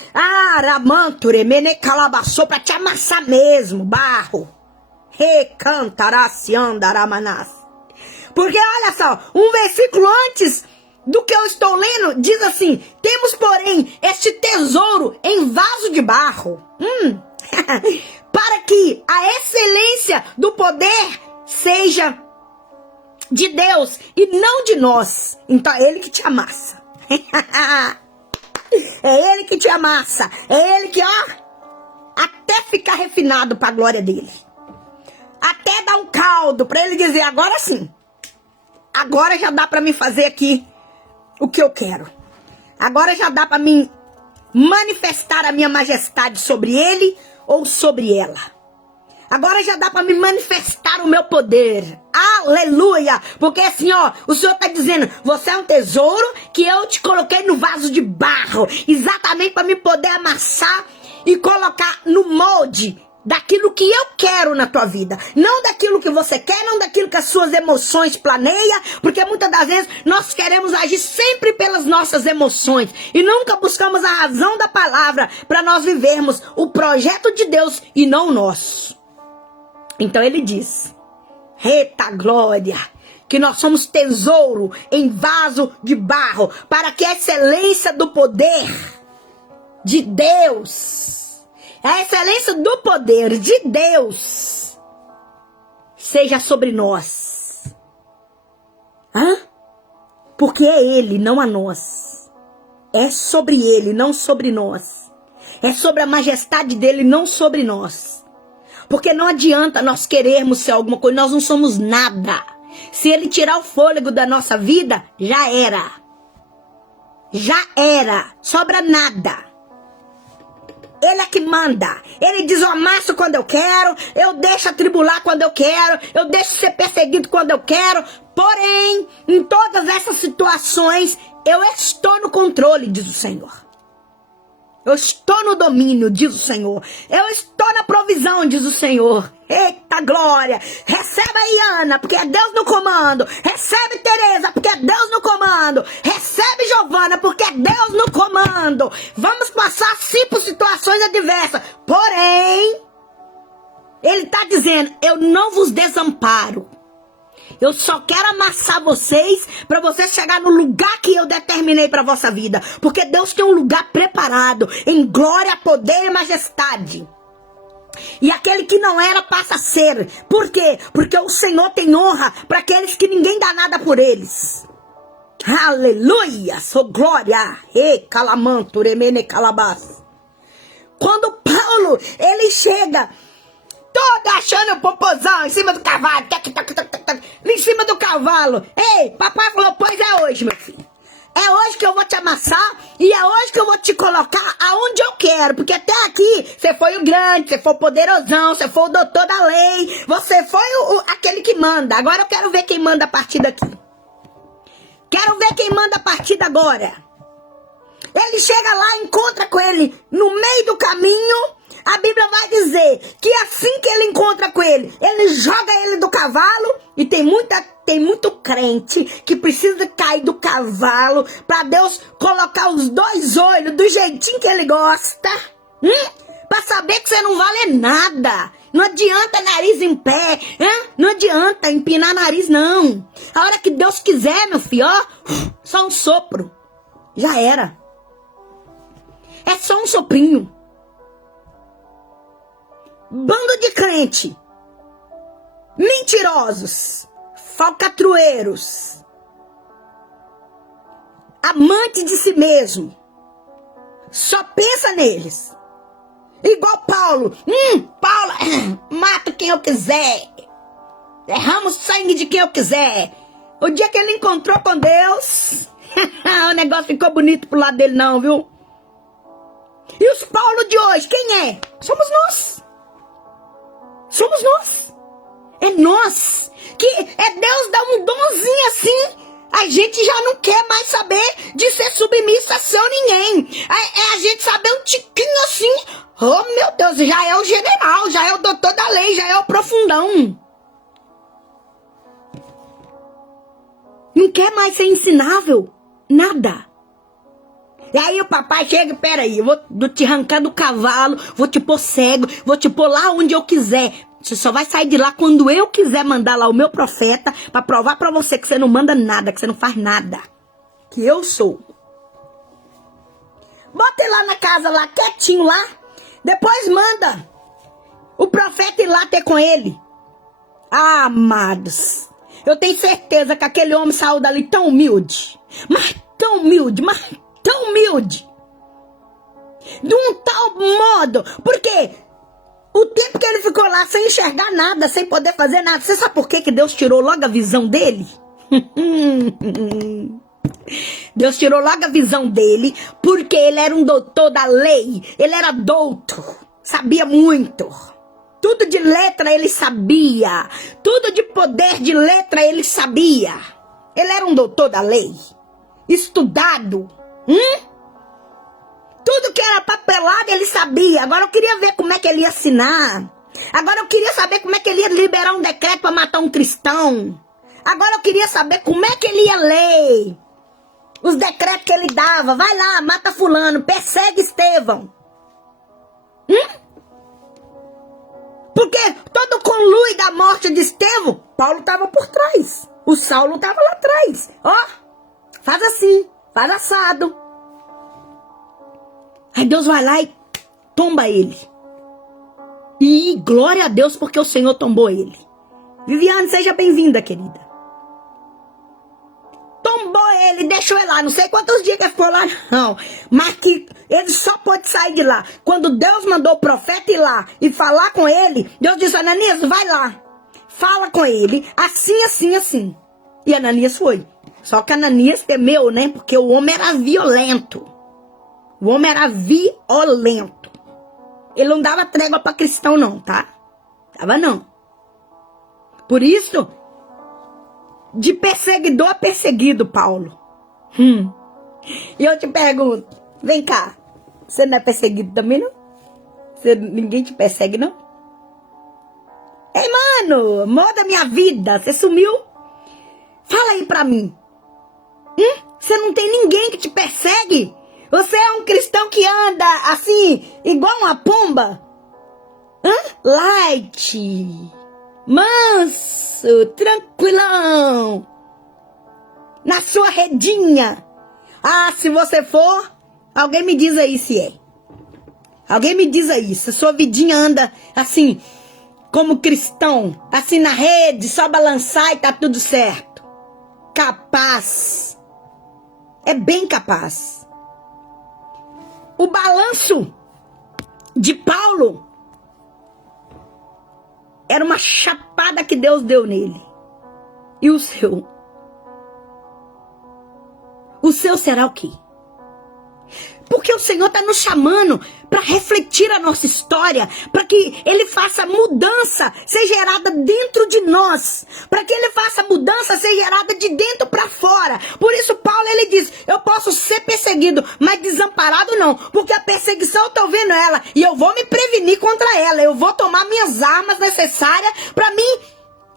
para te amassar mesmo, barro. Recantaraciandaramanás. Porque olha só, um versículo antes do que eu estou lendo, diz assim: temos, porém, este tesouro em vaso de barro, para que a excelência do poder seja de Deus e não de nós. Então é Ele que te amassa. É Ele que te amassa. É Ele que, até ficar refinado para a glória dele. Até dar um caldo para Ele dizer: agora sim. Agora já dá para mim fazer aqui o que eu quero. Agora já dá para mim manifestar a minha majestade sobre ele ou sobre ela. Agora já dá para me manifestar o meu poder. Aleluia! Porque assim, o Senhor está dizendo: você é um tesouro que eu te coloquei no vaso de barro, exatamente para me poder amassar e colocar no molde daquilo que eu quero na tua vida. Não daquilo que você quer, não daquilo que as suas emoções planeiam, porque muitas das vezes nós queremos agir sempre pelas nossas emoções e nunca buscamos a razão da palavra para nós vivermos o projeto de Deus e não o nosso. Então ele diz: eita glória, que nós somos tesouro em vaso de barro, para que a excelência do poder de Deus, a excelência do poder de Deus seja sobre nós. Porque é Ele, não a nós. É sobre Ele, não sobre nós. É sobre a majestade dele, não sobre nós. Porque não adianta nós querermos ser alguma coisa, nós não somos nada. Se Ele tirar o fôlego da nossa vida, já era. Já era. Sobra nada. Ele é que manda. Ele diz: eu amasso quando eu quero, eu deixo atribular quando eu quero, eu deixo ser perseguido quando eu quero. Porém, em todas essas situações, eu estou no controle, diz o Senhor. Eu estou no domínio, diz o Senhor. Eu estou na provisão, diz o Senhor. Eita glória! Recebe aí, Ana, porque é Deus no comando. Recebe, Tereza, porque é Deus no comando. Recebe, Giovana, porque é Deus no comando. Vamos passar sim por situações adversas. Porém, Ele está dizendo: eu não vos desamparo. Eu só quero amassar vocês para vocês chegar no lugar que eu determinei para a vossa vida. Porque Deus tem um lugar preparado em glória, poder e majestade. E aquele que não era passa a ser. Por quê? Porque o Senhor tem honra para aqueles que ninguém dá nada por eles. Aleluia! Sou glória! Ei, calamanto, remene calabás. Quando Paulo, ele chega todo achando o popozão em cima do cavalo, em cima do cavalo. Ei, papai falou: pois é hoje, meu filho. É hoje que eu vou te amassar e é hoje que eu vou te colocar aonde eu quero. Porque até aqui você foi o grande, você foi o poderosão, você foi o doutor da lei, você foi aquele que manda. Agora eu quero ver quem manda a partir daqui. Quero ver quem manda a partir de agora. Ele chega lá, encontra com ele no meio do caminho. A Bíblia vai dizer que assim que ele encontra com ele, ele joga ele do cavalo. E tem muito crente que precisa cair do cavalo para Deus colocar os dois olhos do jeitinho que ele gosta. Para saber que você não vale nada. Não adianta nariz em pé. Não adianta empinar nariz, não. A hora que Deus quiser, meu filho, só um sopro. Já era. É só um soprinho. Bando de crente, mentirosos, falcatrueiros, amantes de si mesmo, só pensa neles. Igual Paulo, Paulo, mato quem eu quiser, derramo sangue de quem eu quiser. O dia que ele encontrou com Deus, o negócio ficou bonito pro lado dele não, viu? E os Paulo de hoje, quem é? Somos nós. Somos nós. É nós. Que é Deus dar um donzinho assim. A gente já não quer mais saber de ser submissa a seu ninguém. É a gente saber um tiquinho assim. Oh meu Deus, já é o general, já é o doutor da lei, já é o profundão. Não quer mais ser ensinável. Nada. E aí o papai chega, peraí, eu vou te arrancar do cavalo, vou te pôr cego, vou te pôr lá onde eu quiser. Você só vai sair de lá quando eu quiser mandar lá o meu profeta pra provar pra você que você não manda nada, que você não faz nada. que eu sou. Bota ele lá na casa, lá quietinho lá. Depois manda o profeta ir lá ter com ele. Ah, amados, eu tenho certeza que aquele homem saiu dali tão humilde. Mas tão humilde, mas tão humilde. De um tal modo. Porque o tempo que ele ficou lá sem enxergar nada, sem poder fazer nada. Você sabe por que Deus tirou logo a visão dele? Deus tirou logo a visão dele, porque ele era um doutor da lei. Ele era doutor, sabia muito. Tudo de letra ele sabia. Tudo de poder de letra ele sabia. Ele era um doutor da lei, estudado. Tudo que era papelado ele sabia. Agora eu queria ver como é que ele ia assinar. Agora eu queria saber como é que ele ia liberar um decreto para matar um cristão. Agora eu queria saber como é que ele ia ler os decretos que ele dava. Vai lá, mata fulano, persegue Estevão. Porque todo conluio da morte de Estevão, Paulo estava por trás. O Saulo estava lá atrás. Ó, faz assim, faz assado. Aí Deus vai lá e tomba ele. E glória a Deus porque o Senhor tombou ele. Viviane, seja bem-vinda, querida. Tombou ele, deixou ele lá. Não sei quantos dias que ele ficou lá, não. Mas que ele só pôde sair de lá. Quando Deus mandou o profeta ir lá e falar com ele, Deus disse: Ananias, vai lá. Fala com ele, assim, assim, assim. E Ananias foi. Só que Ananias temeu, né? Porque o homem era violento. O homem era violento. Ele não dava trégua para cristão, não, tá? Dava não. Por isso, de perseguidor a perseguido, Paulo. E eu te pergunto, vem cá, você não é perseguido também, não? Ninguém te persegue, não? Ei, mano, amor da minha vida, você sumiu? Fala aí pra mim. Você não tem ninguém que te persegue? Você é um cristão que anda assim, igual uma pomba? Light, manso, tranquilão, na sua redinha. Ah, se você for, alguém me diz aí se é. Alguém me diz aí, se a sua vidinha anda assim, como cristão, assim na rede, só balançar e tá tudo certo. Capaz. É bem capaz. O balanço de Paulo era uma chapada que Deus deu nele. E o seu? O seu será o quê? Porque o Senhor está nos chamando para refletir a nossa história, para que Ele faça mudança ser gerada dentro de nós, para que Ele faça mudança ser gerada de dentro para fora. Por isso Paulo ele diz: eu posso ser perseguido, mas desamparado não, porque a perseguição eu estou vendo ela e eu vou me prevenir contra ela, eu vou tomar minhas armas necessárias para mim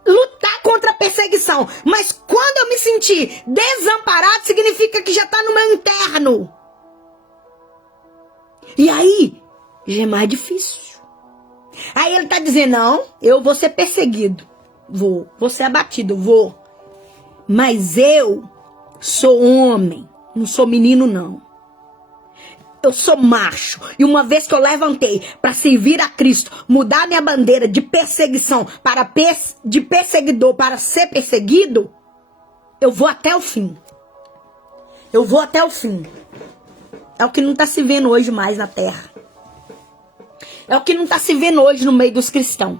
lutar contra a perseguição. Mas quando eu me sentir desamparado, significa que já está no meu interno. E aí, já é mais difícil. Aí ele está dizendo: não, eu vou ser perseguido. Vou ser abatido, vou. Mas eu sou homem, não sou menino não. Eu sou macho. E uma vez que eu levantei para servir a Cristo, mudar minha bandeira de perseguição de perseguidor para ser perseguido, eu vou até o fim. Eu vou até o fim. É o que não está se vendo hoje mais na terra. É o que não está se vendo hoje no meio dos cristãos.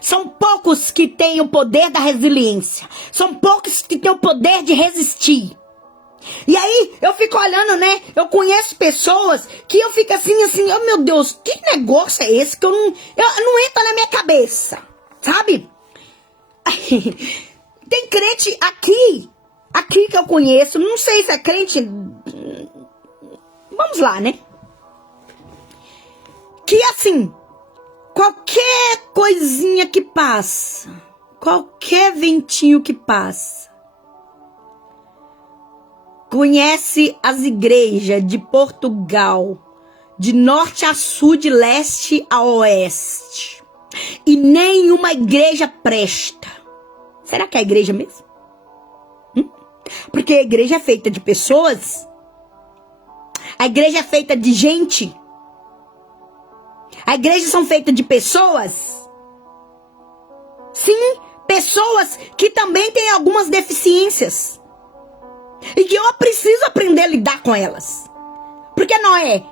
São poucos que têm o poder da resiliência. São poucos que têm o poder de resistir. E aí, eu fico olhando, né? Eu conheço pessoas que eu fico assim, oh meu Deus, que negócio é esse que eu não entra na minha cabeça, sabe? Tem crente aqui que eu conheço, não sei se é crente... Vamos lá, né? Que assim, qualquer coisinha que passa, qualquer ventinho que passa, conhece as igrejas de Portugal, de norte a sul, de leste a oeste, e nenhuma igreja presta. Será que é a igreja mesmo? Porque a igreja é feita de pessoas. A igreja é feita de gente. A igreja são feitas de pessoas. Sim, pessoas que também têm algumas deficiências. E que eu preciso aprender a lidar com elas. Porque Noé,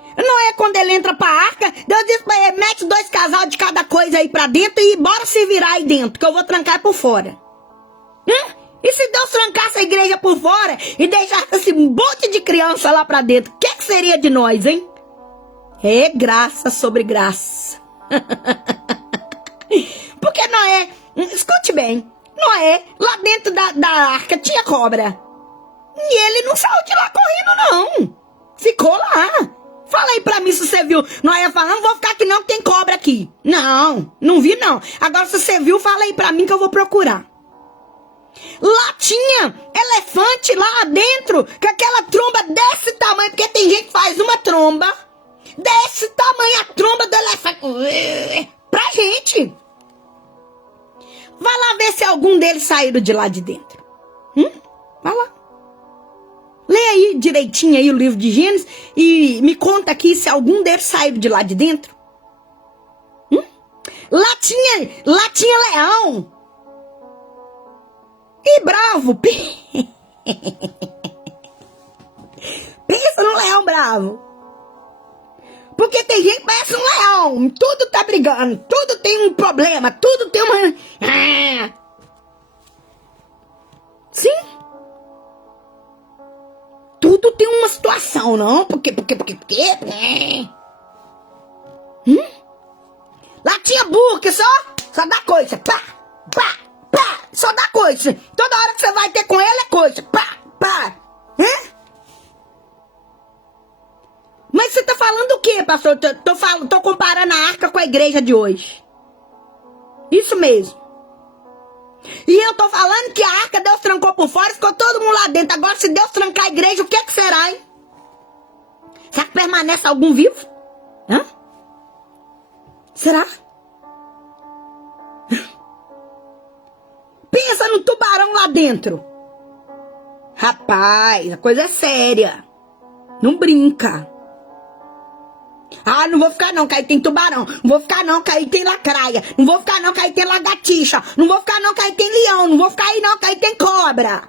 quando ele entra pra arca, Deus diz pra ele, mete 2 casal de cada coisa aí pra dentro e bora se virar aí dentro, que eu vou trancar por fora. E se Deus trancasse a igreja por fora e deixasse esse monte de criança lá pra dentro, o que seria de nós, hein? É graça sobre graça. Porque Noé, escute bem, Noé, lá dentro da arca tinha cobra. E ele não saiu de lá correndo, não. Ficou lá. Fala aí pra mim se você viu. Noé falando, não vou ficar aqui não, que tem cobra aqui. Não vi não. Agora se você viu, fala aí pra mim que eu vou procurar. Lá tinha elefante lá dentro, com aquela tromba desse tamanho, porque tem gente que faz uma tromba desse tamanho, a tromba do elefante, pra gente. Vai lá ver se algum deles saíram de lá de dentro. Vai lá. Lê aí direitinho aí o livro de Gênesis e me conta aqui se algum deles saíram de lá de dentro. Lá tinha leão. E bravo. Pensa no leão bravo. Porque tem gente que parece um leão. Tudo tá brigando. Tudo tem um problema. Tudo tem uma... Sim. Tudo tem uma situação, não? Porque. Lá tinha burro que só dá coisa. Pá. Só dá coisa. Toda hora que você vai ter com ele é coisa. Pá. Mas você tá falando o quê, pastor? Tô comparando a arca com a igreja de hoje. Isso mesmo. E eu tô falando que a arca Deus trancou por fora e ficou todo mundo lá dentro. Agora, se Deus trancar a igreja, o que será, hein? Será que permanece algum vivo? Será? Pensa no tubarão lá dentro. Rapaz, a coisa é séria. Não brinca. Não vou ficar não, que aí tem tubarão. Não vou ficar não, que aí tem lacraia. Não vou ficar não, que aí tem lagartixa. Não vou ficar não, que aí tem leão. Não vou ficar aí não, que aí tem cobra.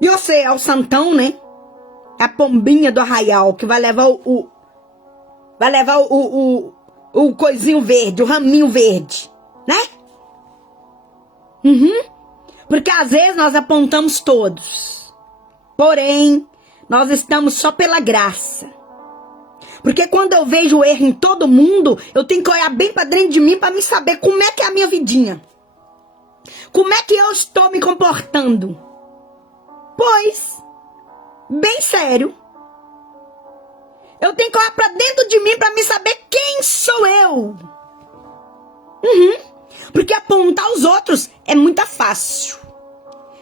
E você é o santão, né? É a pombinha do arraial que vai levar o coisinho verde, o raminho verde, né? Porque às vezes nós apontamos todos. Porém, nós estamos só pela graça. Porque quando eu vejo o erro em todo mundo, eu tenho que olhar bem pra dentro de mim pra me saber como é que é a minha vidinha. Como é que eu estou me comportando? Pois, bem sério. Eu tenho que olhar pra dentro de mim pra me saber quem sou eu. Porque apontar os outros é muito fácil.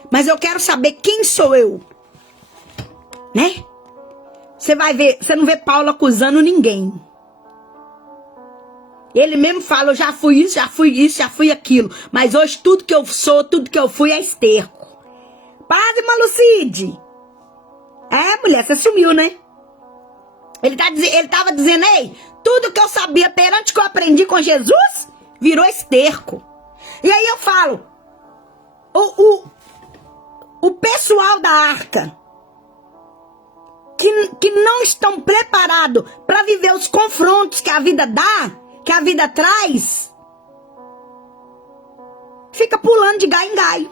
Mas eu quero saber quem sou eu. Né? Você vai ver, você não vê Paulo acusando ninguém. Ele mesmo fala, eu já fui isso, já fui aquilo. Mas hoje tudo que eu sou, tudo que eu fui é esterco. Padre Malucide. Mulher, você sumiu, né? Ele tava dizendo, ei, tudo que eu sabia perante que eu aprendi com Jesus, virou esterco. E aí eu falo, o pessoal da arca, que não estão preparados para viver os confrontos que a vida dá, que a vida traz, fica pulando de galho em galho.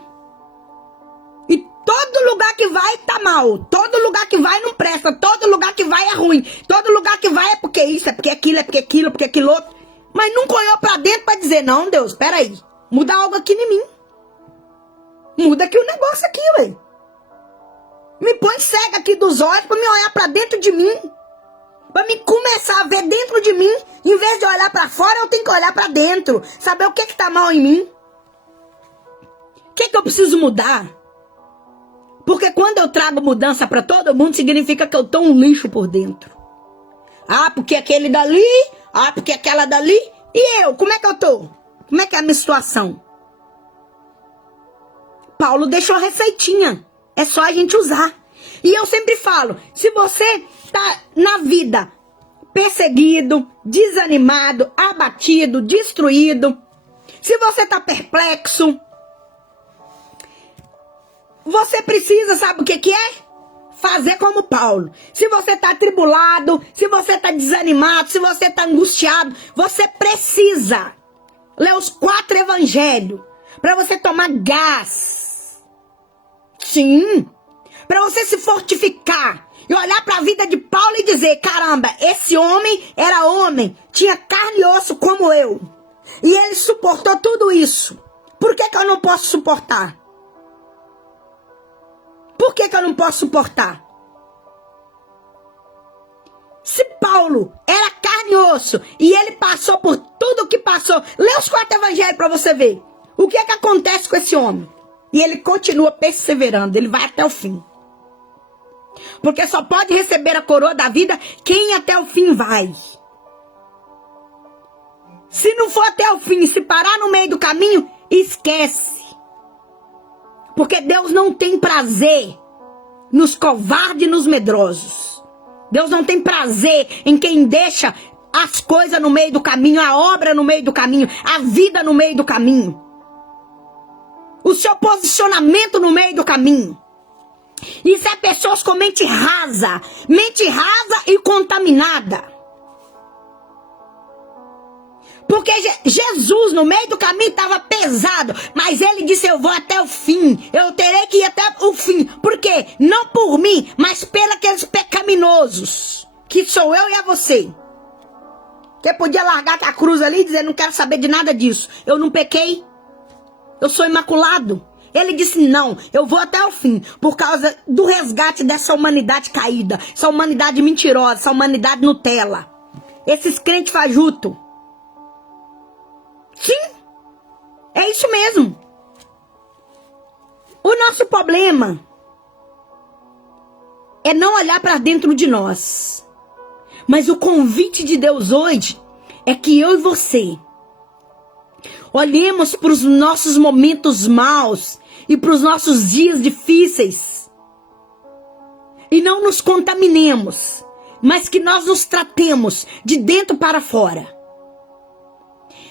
E todo lugar que vai tá mal, todo lugar que vai não presta, todo lugar que vai é ruim, todo lugar que vai é porque isso, é porque aquilo, é porque aquilo, é porque aquilo outro. Mas nunca olhou pra dentro pra dizer, não, Deus, peraí, muda algo aqui em mim. Muda aqui o negócio aqui, ué. Me põe cega aqui dos olhos pra me olhar pra dentro de mim. Pra me começar a ver dentro de mim. Em vez de olhar pra fora, eu tenho que olhar pra dentro. Saber o que tá mal em mim. O que eu preciso mudar? Porque quando eu trago mudança pra todo mundo, significa que eu tô um lixo por dentro. Porque aquele dali. Porque aquela dali. E eu, como é que eu tô? Como é que é a minha situação? Paulo deixou a receitinha. É só a gente usar. E eu sempre falo, se você tá na vida perseguido, desanimado, abatido, destruído, se você tá perplexo, você precisa, sabe o que é? Fazer como Paulo. Se você tá atribulado, se você tá desanimado, se você tá angustiado, você precisa ler os 4 evangelhos para você tomar gás. Sim, para você se fortificar e olhar para a vida de Paulo e dizer, caramba, esse homem era homem, tinha carne e osso como eu. E ele suportou tudo isso. Por que eu não posso suportar? Por que eu não posso suportar? Se Paulo era carne e osso e ele passou por tudo o que passou, lê os 4 evangelhos para você ver. O que acontece com esse homem? E ele continua perseverando, ele vai até o fim. Porque só pode receber a coroa da vida quem até o fim vai. Se não for até o fim, se parar no meio do caminho, esquece. Porque Deus não tem prazer nos covardes e nos medrosos. Deus não tem prazer em quem deixa as coisas no meio do caminho, a obra no meio do caminho, a vida no meio do caminho. O seu posicionamento no meio do caminho. Isso é pessoas com mente rasa e contaminada. Porque Jesus no meio do caminho estava pesado, mas ele disse, eu vou até o fim, eu terei que ir até o fim. Por quê? Não por mim, mas pelos pecaminosos, que sou eu e a você. Que podia largar a cruz ali e dizer, não quero saber de nada disso. Eu não pequei, eu sou imaculado. Ele disse, não, eu vou até o fim, por causa do resgate dessa humanidade caída, essa humanidade mentirosa, essa humanidade Nutella, esses crentes fajutos. Sim, é isso mesmo. O nosso problema é não olhar para dentro de nós. Mas o convite de Deus hoje é que eu e você olhemos para os nossos momentos maus e para os nossos dias difíceis e não nos contaminemos, mas que nós nos tratemos de dentro para fora.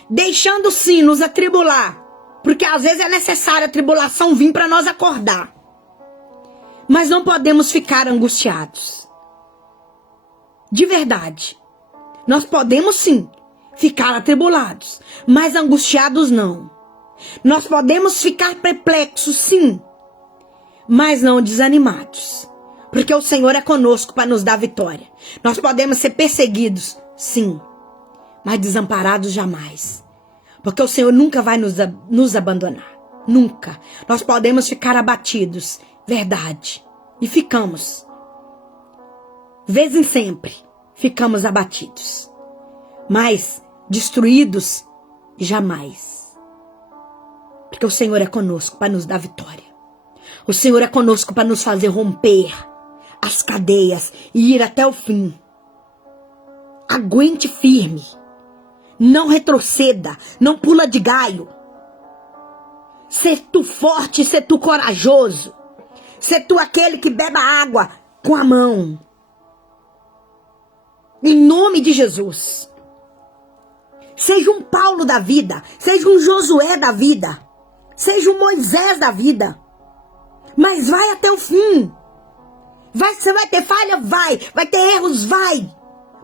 Deixando sim nos atribular, porque às vezes é necessário a tribulação vir para nós acordar. Mas não podemos ficar angustiados. De verdade. Nós podemos sim ficar atribulados, mas angustiados não. Nós podemos ficar perplexos sim, mas não desanimados. Porque o Senhor é conosco para nos dar vitória. Nós podemos ser perseguidos, sim, mas desamparados jamais. Porque o Senhor nunca vai nos abandonar. Nunca. Nós podemos ficar abatidos. Verdade. E ficamos. Vez em sempre. Ficamos abatidos. Mas destruídos, jamais. Porque o Senhor é conosco para nos dar vitória. O Senhor é conosco para nos fazer romper as cadeias e ir até o fim. Aguente firme. Não retroceda. Não pula de galho. Ser tu forte, ser tu corajoso. Ser tu aquele que beba água com a mão. Em nome de Jesus. Seja um Paulo da vida. Seja um Josué da vida. Seja um Moisés da vida. Mas vai até o fim. Você vai ter falha? Vai. Vai ter erros? Vai.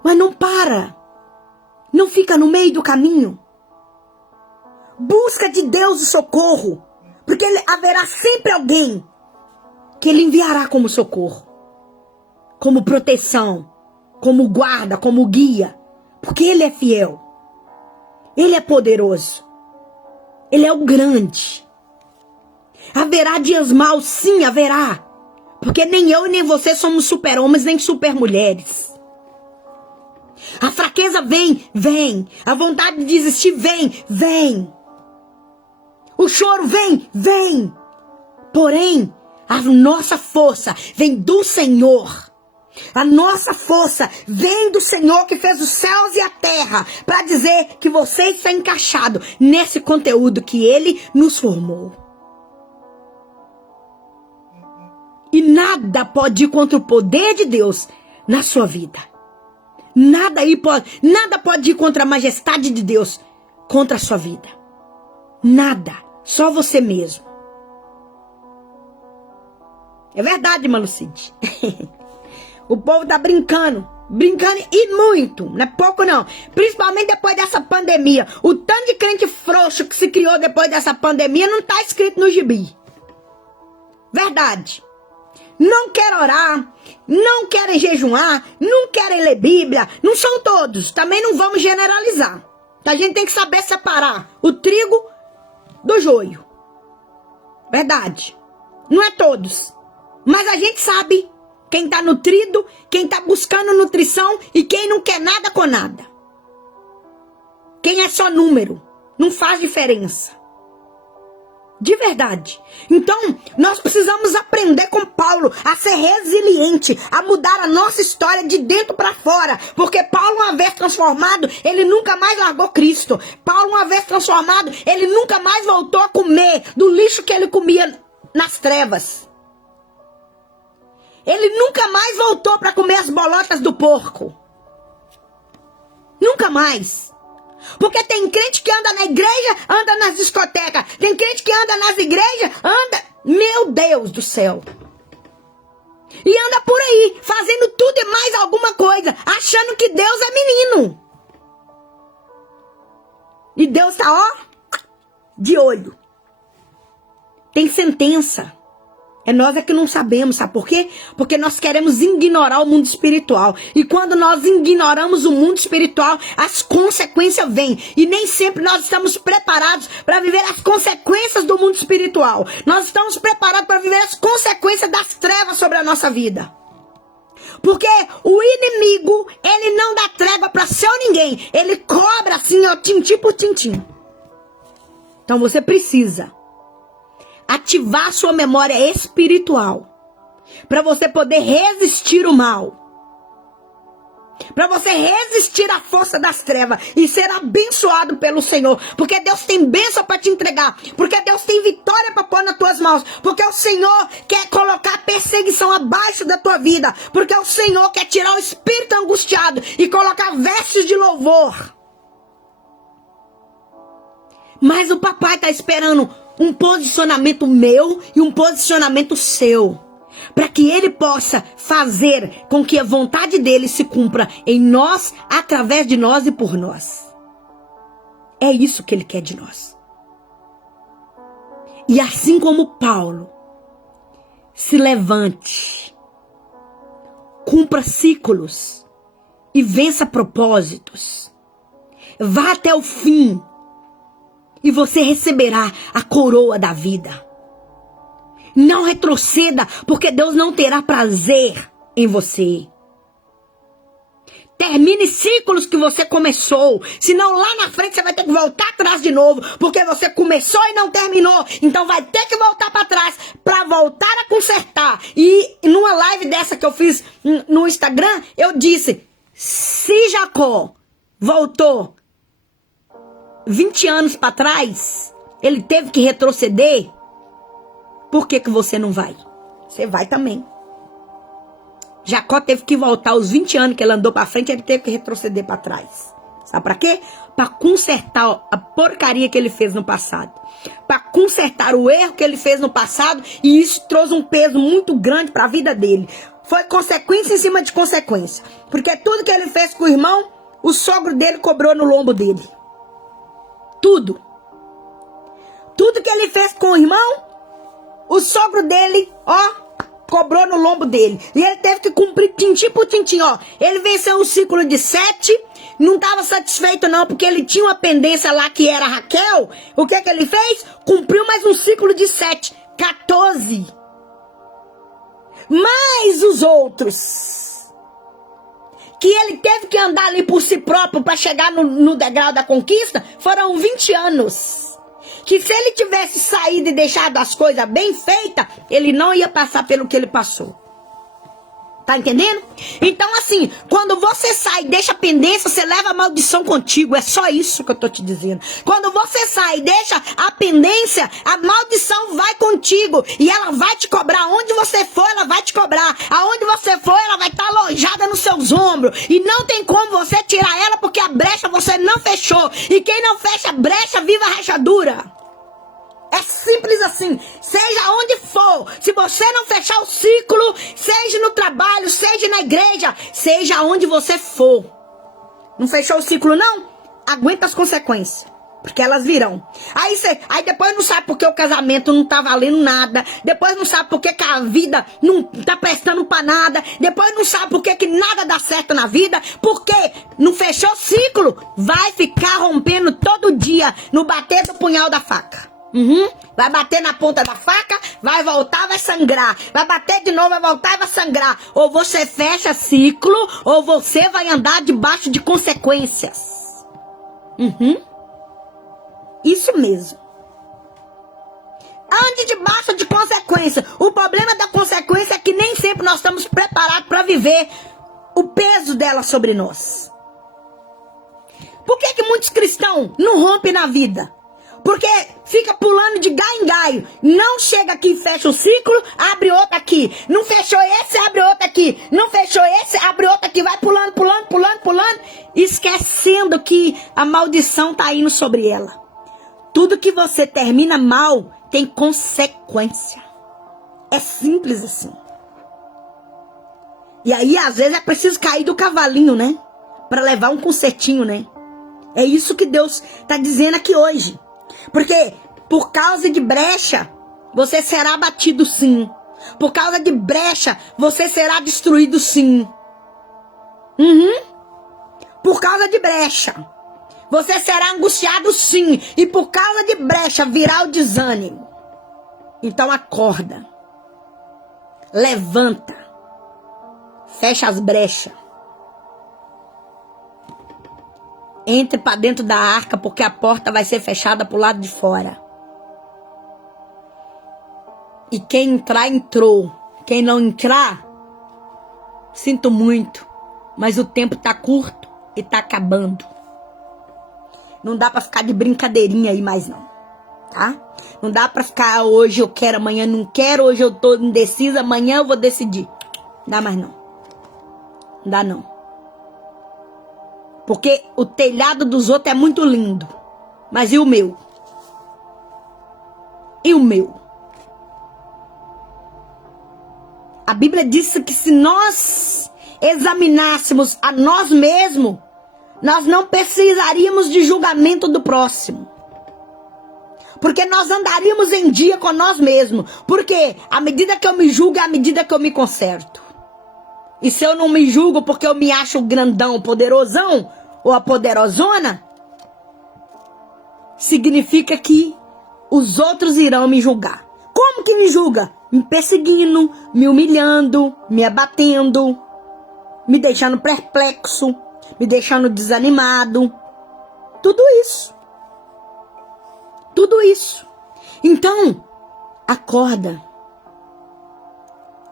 Mas não para. Não fica no meio do caminho. Busca de Deus o socorro. Porque haverá sempre alguém que Ele enviará como socorro. Como proteção. Como guarda, como guia. Porque Ele é fiel. Ele é poderoso. Ele é o grande. Haverá dias maus? Sim, haverá. Porque nem eu nem você somos super-homens nem super-mulheres. A fraqueza vem. A vontade de desistir vem. O choro vem. Porém, a nossa força vem do Senhor. A nossa força vem do Senhor que fez os céus e a terra, para dizer que você está encaixado nesse conteúdo que Ele nos formou. nada pode ir contra o poder de Deus na sua vida. Nada pode ir contra a majestade de Deus contra a sua vida. Nada. Só você mesmo. É verdade, Malucide. O povo tá brincando e muito, não é pouco não. Principalmente depois dessa pandemia. O tanto de crente frouxo que se criou depois dessa pandemia não tá escrito no gibi. Verdade. Não querem orar, não querem jejuar, não querem ler Bíblia. Não são todos, também não vamos generalizar. A gente tem que saber separar o trigo do joio. Verdade. Não é todos. Mas a gente sabe quem está nutrido, quem está buscando nutrição e quem não quer nada com nada. Quem é só número. Não faz diferença. De verdade. Então, nós precisamos aprender com Paulo a ser resiliente, a mudar a nossa história de dentro para fora. Porque Paulo, uma vez transformado, ele nunca mais largou Cristo. Paulo, uma vez transformado, ele nunca mais voltou a comer do lixo que ele comia nas trevas. Ele nunca mais voltou para comer as bolotas do porco. Nunca mais. Porque tem crente que anda na igreja, anda nas discotecas. Tem crente que anda nas igrejas, anda... Meu Deus do céu. E anda por aí, fazendo tudo e mais alguma coisa, achando que Deus é menino. E Deus tá, ó, de olho. Tem sentença. É nós que não sabemos, sabe por quê? Porque nós queremos ignorar o mundo espiritual. E quando nós ignoramos o mundo espiritual, as consequências vêm. E nem sempre nós estamos preparados para viver as consequências do mundo espiritual. Nós estamos preparados para viver as consequências das trevas sobre a nossa vida. Porque o inimigo, ele não dá trégua para seu ninguém. Ele cobra assim, ó, tintim por tintim. Então você precisa ativar a sua memória espiritual para você poder resistir o mal, para você resistir à força das trevas e ser abençoado pelo Senhor, porque Deus tem bênção para te entregar, porque Deus tem vitória para pôr nas tuas mãos, porque o Senhor quer colocar perseguição abaixo da tua vida, porque o Senhor quer tirar o espírito angustiado e colocar vestes de louvor. Mas o papai está esperando um posicionamento meu e um posicionamento seu, para que ele possa fazer com que a vontade dele se cumpra em nós, através de nós e por nós. É isso que ele quer de nós. E assim como Paulo, se levante, cumpra ciclos e vença propósitos. Vá até o fim. E você receberá a coroa da vida. Não retroceda, porque Deus não terá prazer em você. Termine ciclos que você começou. Senão lá na frente você vai ter que voltar atrás de novo. Porque você começou e não terminou. Então vai ter que voltar para trás para voltar a consertar. E numa live dessa que eu fiz no Instagram, eu disse: se Jacó voltou 20 anos para trás, ele teve que retroceder. Por que você não vai? Você vai também. Jacó teve que voltar os 20 anos que ele andou para frente, ele teve que retroceder para trás. Sabe para quê? Para consertar a porcaria que ele fez no passado. Para consertar o erro que ele fez no passado, e isso trouxe um peso muito grande para a vida dele. Foi consequência em cima de consequência. Porque tudo que ele fez com o irmão, o sogro dele cobrou no lombo dele. Tudo. Tudo que ele fez com o irmão, o sogro dele, ó, cobrou no lombo dele. E ele teve que cumprir tintim por tintim, ó. Ele venceu um ciclo de 7, não estava satisfeito não, porque ele tinha uma pendência lá que era Raquel. O que ele fez? Cumpriu mais um ciclo de 7, 14. Mais os outros, que ele teve que andar ali por si próprio para chegar no degrau da conquista, foram 20 anos. Que se ele tivesse saído e deixado as coisas bem feitas, ele não ia passar pelo que ele passou. Tá entendendo? Então assim, quando você sai e deixa a pendência, você leva a maldição contigo. É só isso que eu tô te dizendo. Quando você sai e deixa a pendência, a maldição vai contigo. E ela vai te cobrar. Onde você for, ela vai te cobrar. Aonde você for, ela vai estar alojada nos seus ombros. E não tem como você tirar ela, porque a brecha você não fechou. E quem não fecha a brecha, viva a rachadura. É simples assim, seja onde for, se você não fechar o ciclo, seja no trabalho, seja na igreja, seja onde você for. Não fechou o ciclo não? Aguenta as consequências, porque elas virão. Aí depois não sabe por que o casamento não tá valendo nada, depois não sabe por que a vida não tá prestando pra nada, depois não sabe por que nada dá certo na vida, porque não fechou o ciclo, vai ficar rompendo todo dia no bater do punhal da faca. Vai bater na ponta da faca, vai voltar, vai sangrar. Vai bater de novo, vai voltar e vai sangrar. Ou você fecha ciclo, ou você vai andar debaixo de consequências. Isso mesmo. Ande debaixo de consequência. O problema da consequência é que nem sempre nós estamos preparados para viver o peso dela sobre nós. Por que muitos cristãos não rompem na vida? Porque fica pulando de galho em galho. Não chega aqui e fecha o ciclo, abre outro aqui. Não fechou esse, abre outro aqui. Não fechou esse, abre outro aqui. Vai pulando, pulando, pulando, pulando. Esquecendo que a maldição tá indo sobre ela. Tudo que você termina mal tem consequência. É simples assim. E aí, às vezes, é preciso cair do cavalinho, né? Pra levar um concertinho, né? É isso que Deus tá dizendo aqui hoje. Porque por causa de brecha, você será abatido sim. Por causa de brecha, você será destruído sim. Por causa de brecha, você será angustiado sim. E por causa de brecha, virá o desânimo. Então acorda. Levanta. Fecha as brechas. Entre para dentro da arca, porque a porta vai ser fechada pro lado de fora. E quem entrar, entrou. Quem não entrar, sinto muito. Mas o tempo tá curto e tá acabando. Não dá para ficar de brincadeirinha aí mais não. Tá? Não dá para ficar hoje eu quero, amanhã não quero. Hoje eu tô indecisa, amanhã eu vou decidir. Não dá mais não. Não dá não. Porque o telhado dos outros é muito lindo. Mas e o meu? E o meu? A Bíblia diz que se nós examinássemos a nós mesmos, nós não precisaríamos de julgamento do próximo. Porque nós andaríamos em dia com nós mesmos. Porque à medida que eu me julgo, é à medida que eu me conserto. E se eu não me julgo porque eu me acho grandão, poderosão, ou a poderosona, significa que os outros irão me julgar. Como que me julga? Me perseguindo, me humilhando, me abatendo, me deixando perplexo, me deixando desanimado. Tudo isso. Tudo isso. Então, acorda.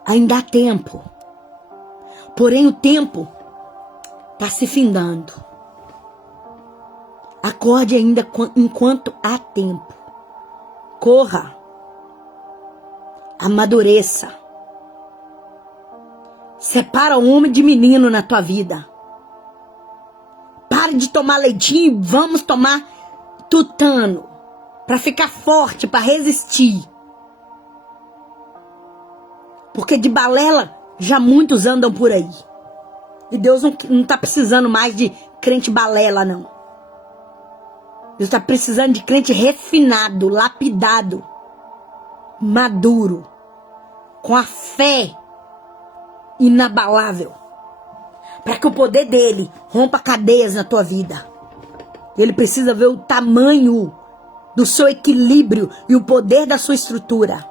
Ainda há tempo. Porém, o tempo está se findando. Acorde ainda enquanto há tempo. Corra. Amadureça. Separa o homem de menino na tua vida. Pare de tomar leitinho e vamos tomar tutano. Para ficar forte, para resistir. Porque de balela já muitos andam por aí. E Deus não está precisando mais de crente balela, não. Deus está precisando de crente refinado, lapidado, maduro, com a fé inabalável. Para que o poder dele rompa cadeias na tua vida. Ele precisa ver o tamanho do seu equilíbrio e o poder da sua estrutura.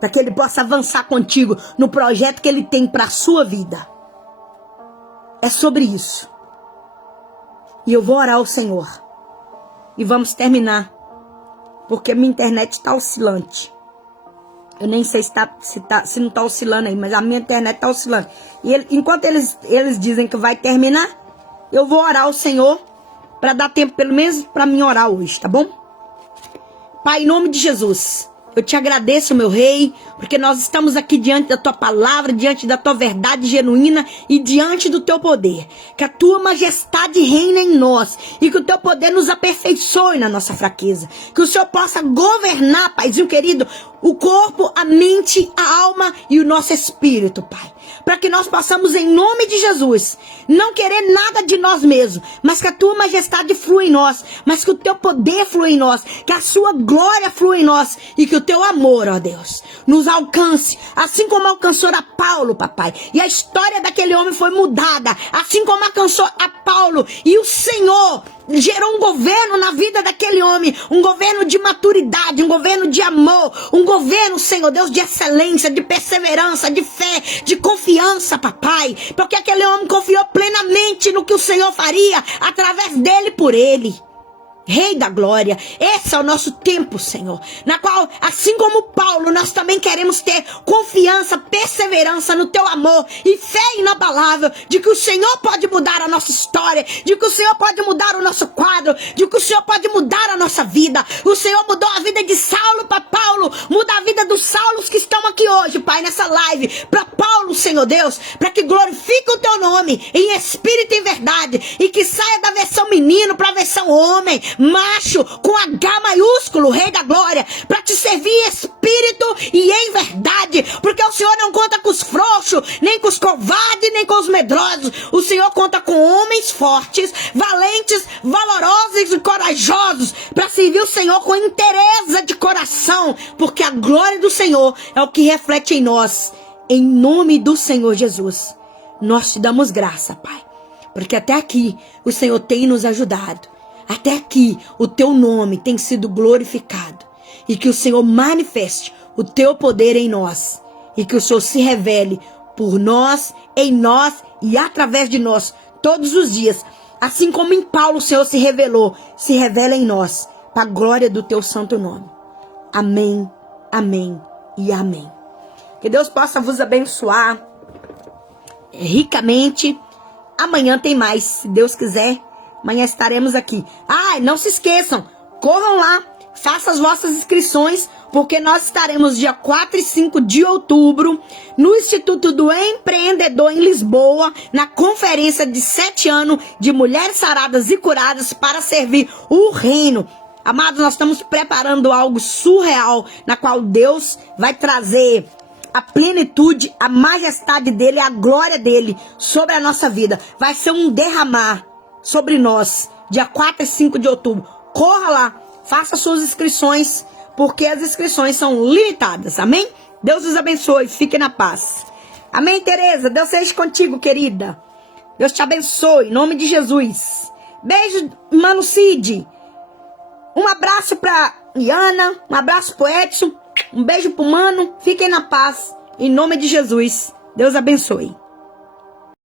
Para que ele possa avançar contigo no projeto que ele tem para a sua vida. É sobre isso. E eu vou orar ao Senhor. E vamos terminar. Porque minha internet está oscilante. Eu nem sei se não tá oscilando aí, mas a minha internet tá oscilando. E enquanto eles dizem que vai terminar, eu vou orar ao Senhor para dar tempo pelo menos para mim orar hoje, tá bom? Pai, em nome de Jesus, eu te agradeço, meu rei, porque nós estamos aqui diante da tua palavra, diante da tua verdade genuína e diante do teu poder. Que a tua majestade reina em nós e que o teu poder nos aperfeiçoe na nossa fraqueza. Que o Senhor possa governar, Paizinho querido, o corpo, a mente, a alma e o nosso espírito, Pai. Para que nós possamos, em nome de Jesus, não querer nada de nós mesmos, mas que a tua majestade flua em nós, mas que o teu poder flua em nós, que a sua glória flua em nós e que o teu amor, ó Deus, nos alcance, assim como alcançou a Paulo, papai. E a história daquele homem foi mudada, assim como alcançou a Paulo. E o Senhor gerou um governo na vida daquele homem, um governo de maturidade, um governo de amor, um governo, Senhor Deus, de excelência, de perseverança, de fé, de confiança, papai, porque aquele homem confiou plenamente no que o Senhor faria através dele e por ele. Rei da glória, esse é o nosso tempo, Senhor, na qual, assim como Paulo, nós também queremos ter confiança, perseverança no teu amor e fé inabalável de que o Senhor pode mudar a nossa história, de que o Senhor pode mudar o nosso quadro, de que o Senhor pode mudar a nossa vida. O Senhor mudou a vida de Saulo para Paulo, muda a vida dos Saulos que estão aqui hoje, Pai, nessa live, para Paulo, Senhor Deus, para que glorifique o teu nome em espírito e em verdade e que saia da versão menino para a versão homem, macho, com H maiúsculo, Rei da glória, para te servir em espírito e em verdade, porque o Senhor não conta com os frouxos, nem com os covardes, nem com os medrosos. O Senhor conta com homens fortes, valentes, valorosos e corajosos, para servir o Senhor com interesse de coração, porque a glória do Senhor é o que reflete em nós. Em nome do Senhor Jesus, nós te damos graça, Pai, porque até aqui o Senhor tem nos ajudado. Até aqui o teu nome tem sido glorificado. E que o Senhor manifeste o teu poder em nós. E que o Senhor se revele por nós, em nós e através de nós todos os dias. Assim como em Paulo o Senhor se revelou, se revela em nós, para a glória do teu santo nome. Amém, amém e amém. Que Deus possa vos abençoar ricamente. Amanhã tem mais, se Deus quiser. Amanhã estaremos aqui. Não se esqueçam, corram lá, façam as vossas inscrições, porque nós estaremos dia 4 e 5 de outubro no Instituto do Empreendedor em Lisboa, na conferência de 7 anos de mulheres saradas e curadas para servir o reino. Amados, nós estamos preparando algo surreal, na qual Deus vai trazer a plenitude, a majestade dele, a glória dele sobre a nossa vida. Vai ser um derramar sobre nós, dia 4 e 5 de outubro. Corra lá, faça suas inscrições, porque as inscrições são limitadas, amém? Deus os abençoe, fique na paz. Amém, Tereza? Deus seja contigo, querida. Deus te abençoe, em nome de Jesus. Beijo, Mano Cid. Um abraço pra Iana, um abraço pro Edson, um beijo pro Mano. Fiquem na paz, em nome de Jesus. Deus abençoe.